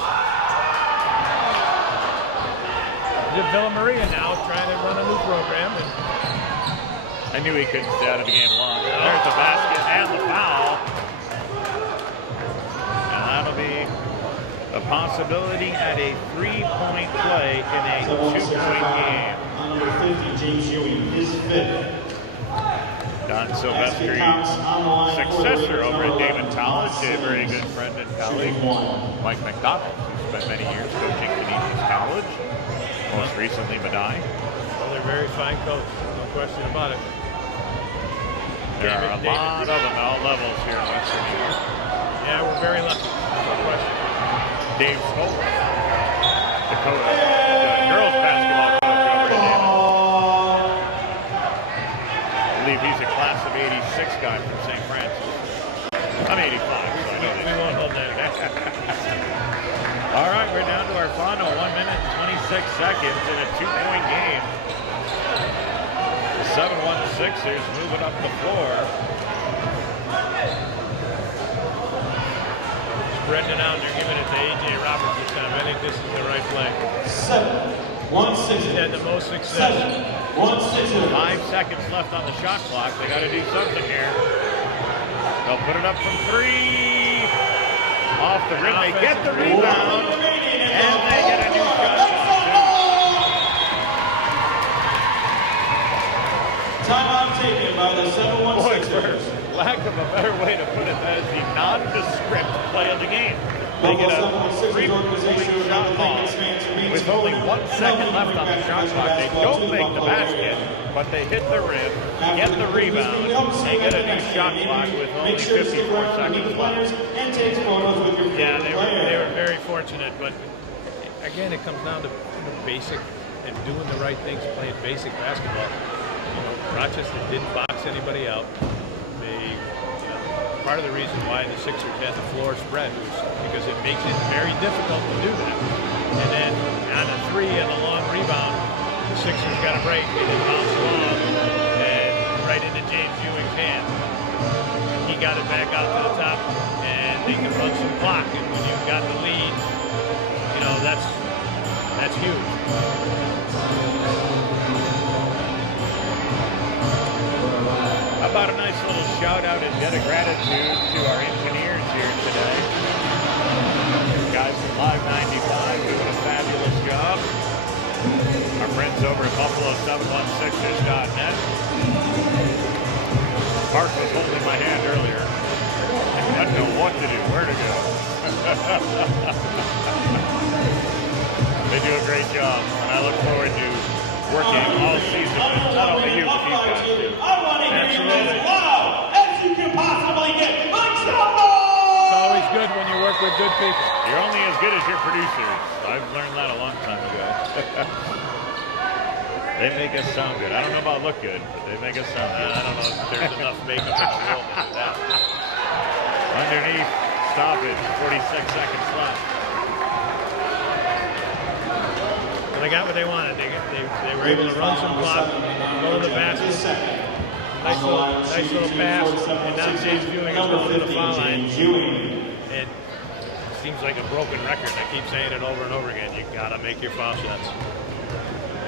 He's at Villa Maria now, trying to run a new program. And I knew he couldn't stay out of the game long. There's the basket and the foul. And that'll be a possibility at a 3-point play in a 2-point game. Number 50, James Ewing, his 5th. Don Silvestri, successor over at Damon College, a very good friend and colleague. Mike McDonald, who spent many years coaching Canisius College, most recently Medai. Well, they're very fine coach, no question about it. There are a lot of them at all levels here in Western New York. Yeah, we're very lucky, no question. Dave Stoll, the coach, the girls basketball coach over at Damon. I believe he's a class of 86 guy from St. Francis. I'm 85, so I know We won't hold that against him. All right, we're down to our final 1 minute and 26 seconds in a 2-point game. The 7-1 Sixers moving up the floor. Spreading it out, they're giving it to A.J. Roberts this time. I think this is the right play. 7-1 Sixers. He's had the most success. 7-1 Sixers. 5 seconds left on the shot clock. They got to do something here. They'll put it up from 3. Off the rim, they get the rebound, and they get a new shot clock. Timeout taken by the 7-1 Boy, Sixers. for lack of a better way to put it, that is the nondescript play of the game. They get a 3-point shot clock with only 1 second left on the shot clock. They don't make the basket, but they hit the rim, get the rebound, and get a new shot clock with only 54 seconds left. Yeah, they were very fortunate, but again, it comes down to basic and doing the right things, playing basic basketball. Rochester didn't box anybody out. They, part of the reason why the Sixers had the floor spread was because it makes it very difficult to do that. And then on a 3 and a long rebound, the Sixers got a break and it bounced long and right into James Ewing's hand. He got it back out to the top and they can run some clock. And when you've got the lead, that's huge. How about a nice little shout out and debt of gratitude to our engineers here today. Guys from Live 95 doing a fabulous job. Our friends over at Buffalo716ers.net. Mark was holding my hand earlier. I didn't know what to do, where to go. They do a great job, and I look forward to working all season with not only you, but these guys too. I want to hear you as loud as you can possibly get. It's always good when you work with good people. You're only as good as your producers. I've learned that a long time ago. They make us sound good. I don't know about look good, but they make us sound good. I don't know if there's enough makeup in the world for that. Underneath, stoppage, 46 seconds left. They got what they wanted. They were able to run some clock, go to the basket. Nice little pass, and now James Ewing is going to the foul line. It seems like a broken record. I keep saying it over and over again. You got to make your foul shots.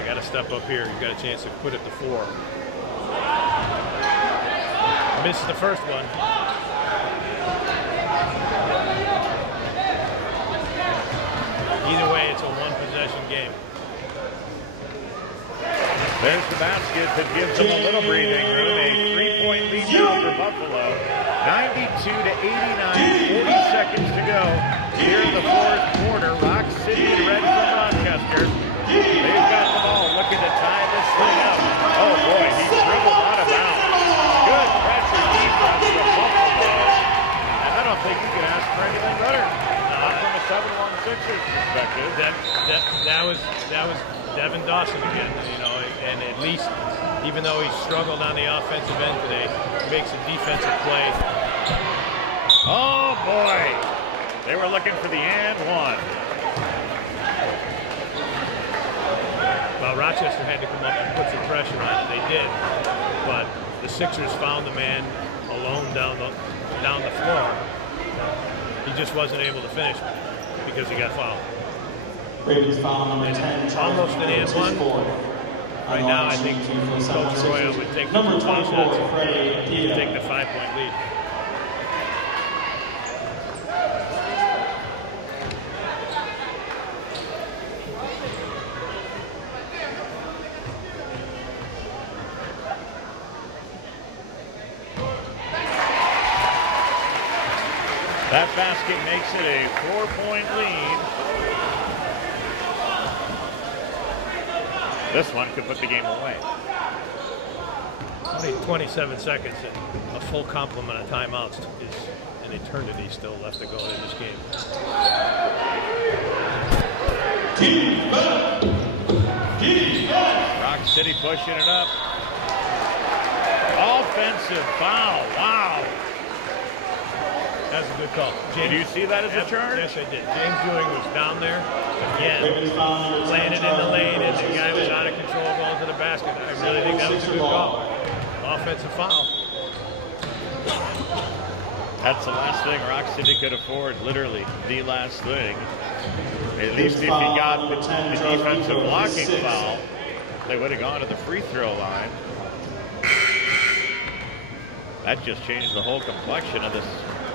You got to step up here. You got a chance to put it to 4. Missed the first one. Either way, it's a one-possession game. There's the basket that gives them a little breathing room. A 3-point lead now for Buffalo. 92-89, 40 seconds to go. Here in the fourth quarter, Rock City and Red from Rochester. They've got the ball looking to tie this thing up. Oh boy, he dribbled out of bounds. was Devin Dawson again, you know, and at least, even though he struggled on the offensive end today, he makes a defensive play. Oh boy, they were looking for the and one. Well, Rochester had to come up and put some pressure on it. They did, but the Sixers found the man alone down the floor. He just wasn't able to finish because he got fouled. Ravens foul number 10. Almost an and one. Right now, I think Coach Royal would take the number 24, shots Freddie and Dia. take the 5-point lead. That basket makes it a 4-point lead. This one could put the game away. Only 27 seconds and a full complement of timeouts is an eternity still left to go in this game. Rock City pushing it up. Offensive foul. Wow. That's a good call. Did you see that as a charge? Yes, I did. James Ewing was down there again, Ravens foul number 10. landed in the lane, and the guy was out of control going to the basket. I really think that was a good call. Offensive foul. That's the last thing Rock City could afford, literally the last thing. At least if he got the defensive blocking foul, they would have gone to the free throw line. That just changed the whole complexion of this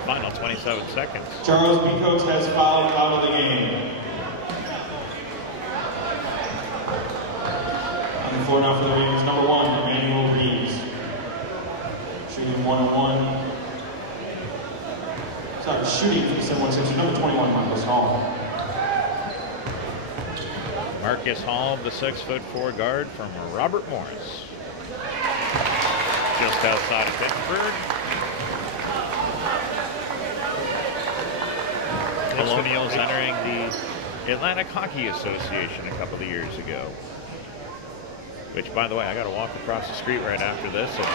final 27 seconds. Charles Picote has fouled out of the game. On the floor now for the Ravens, number 1, Emmanuel Reeves. Shooting 1-on-1. Sorry, shooting for the 7-1-6, number 21, Marcus Hall. Marcus Hall, the 6'4" guard from Robert Morris. Just outside of Pittsburgh. Colonials entering the Atlantic Hockey Association a couple of years ago. Which, by the way, I got to walk across the street right after this and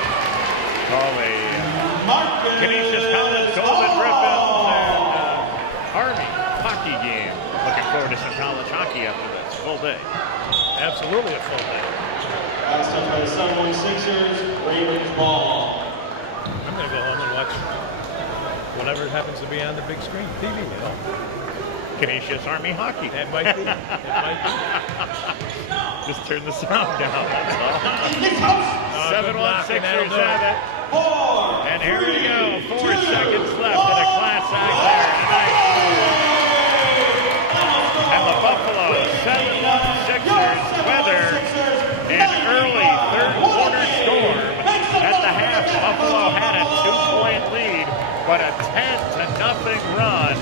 call a Canisius College Golden Griffins and Army hockey game. Looking forward to some college hockey after this. Full day. Absolutely a full day. Last time by the 7-1-6ers, Ravens ball. I'm going to go home and watch whatever happens to be on the big screen TV, you know. Canisius Army hockey. That might be. It might be. Just turn the sound down, that's all. 7-1 Sixers have it. And here we go. 4 seconds left in a class act there tonight. And the Buffalo 7-1 Sixers weather an early third-quarter storm. At the half, Buffalo had a 2-point lead, but a 10-0 run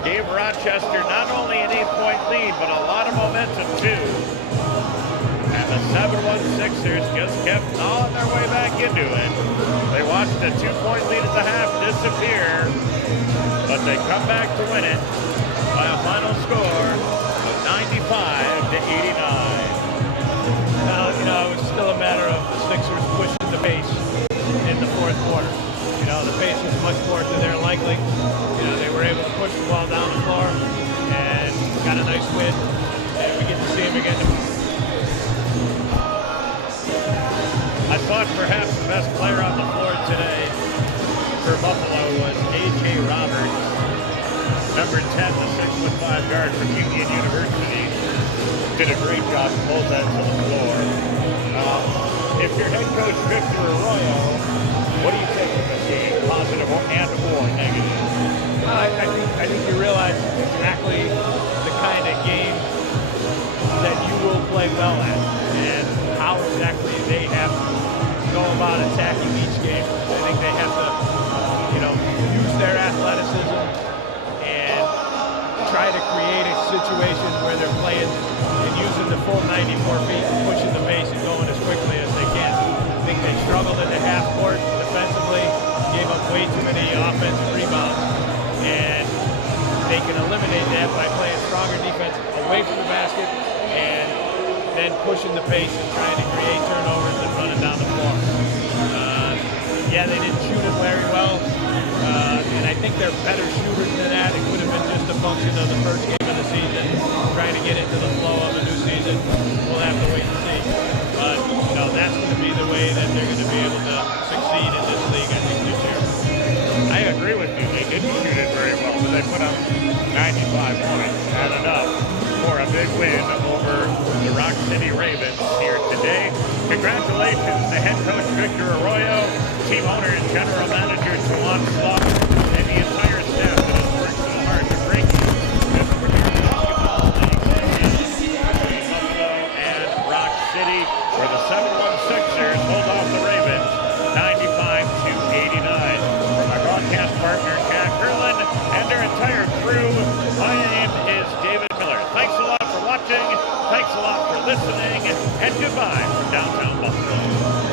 gave Rochester not only an 8-point lead, but a lot of momentum too. And the 7-1 Sixers just kept gnawing their way back into it. They watched a 2-point lead at the half disappear, but they come back to win it by a final score of 95-89. Now, you know, it was still a matter of the Sixers pushing the pace in the fourth quarter. You know, the pace was much more to their liking. You know, they were able to push the ball down the floor and got a nice win. And we get to see them again tomorrow. I thought perhaps the best player on the floor today for Buffalo was A.J. Roberts, number 10, the 6'5" guard from Union University. Did a great job on both ends of the floor. If you're head coach Victor Arroyo, what do you think of this game, positive and/or negative? I think you realize exactly the kind of game that you will play well at and how exactly they have to go about attacking each game. I think they have to, you know, use their athleticism and try to create a situation where they're playing and using the full 94 feet and pushing the base and going as quickly as they can. I think they struggled in the half court defensively, gave up way too many offensive rebounds, and they can eliminate that by playing stronger defense away from the basket and then pushing the pace and trying to create turnovers and running down the floor. Yeah, they didn't shoot it very well, and I think they're better shooters than that. It could have been just a function of the first game of the season, trying to get into the flow of a new season. We'll have to wait and see. But, you know, that's going to be the way that they're going to be able to succeed in this league, I think, this year. I agree with you. They didn't shoot it very well, but they put up 95 points. Not enough for a big win over the Rock City Ravens here today. Congratulations to head coach Victor Arroyo, team owner and general manager Tawan Slough, and the entire staff that has worked so hard to bring you this Premier Basketball League between Buffalo and Rock City, where the 7-1-6ers hold off the Ravens 95-89. For my broadcast partner Jack Herlin and their entire crew, my name is David Miller. Thanks a lot for watching, thanks a lot for listening, and goodbye from downtown Buffalo.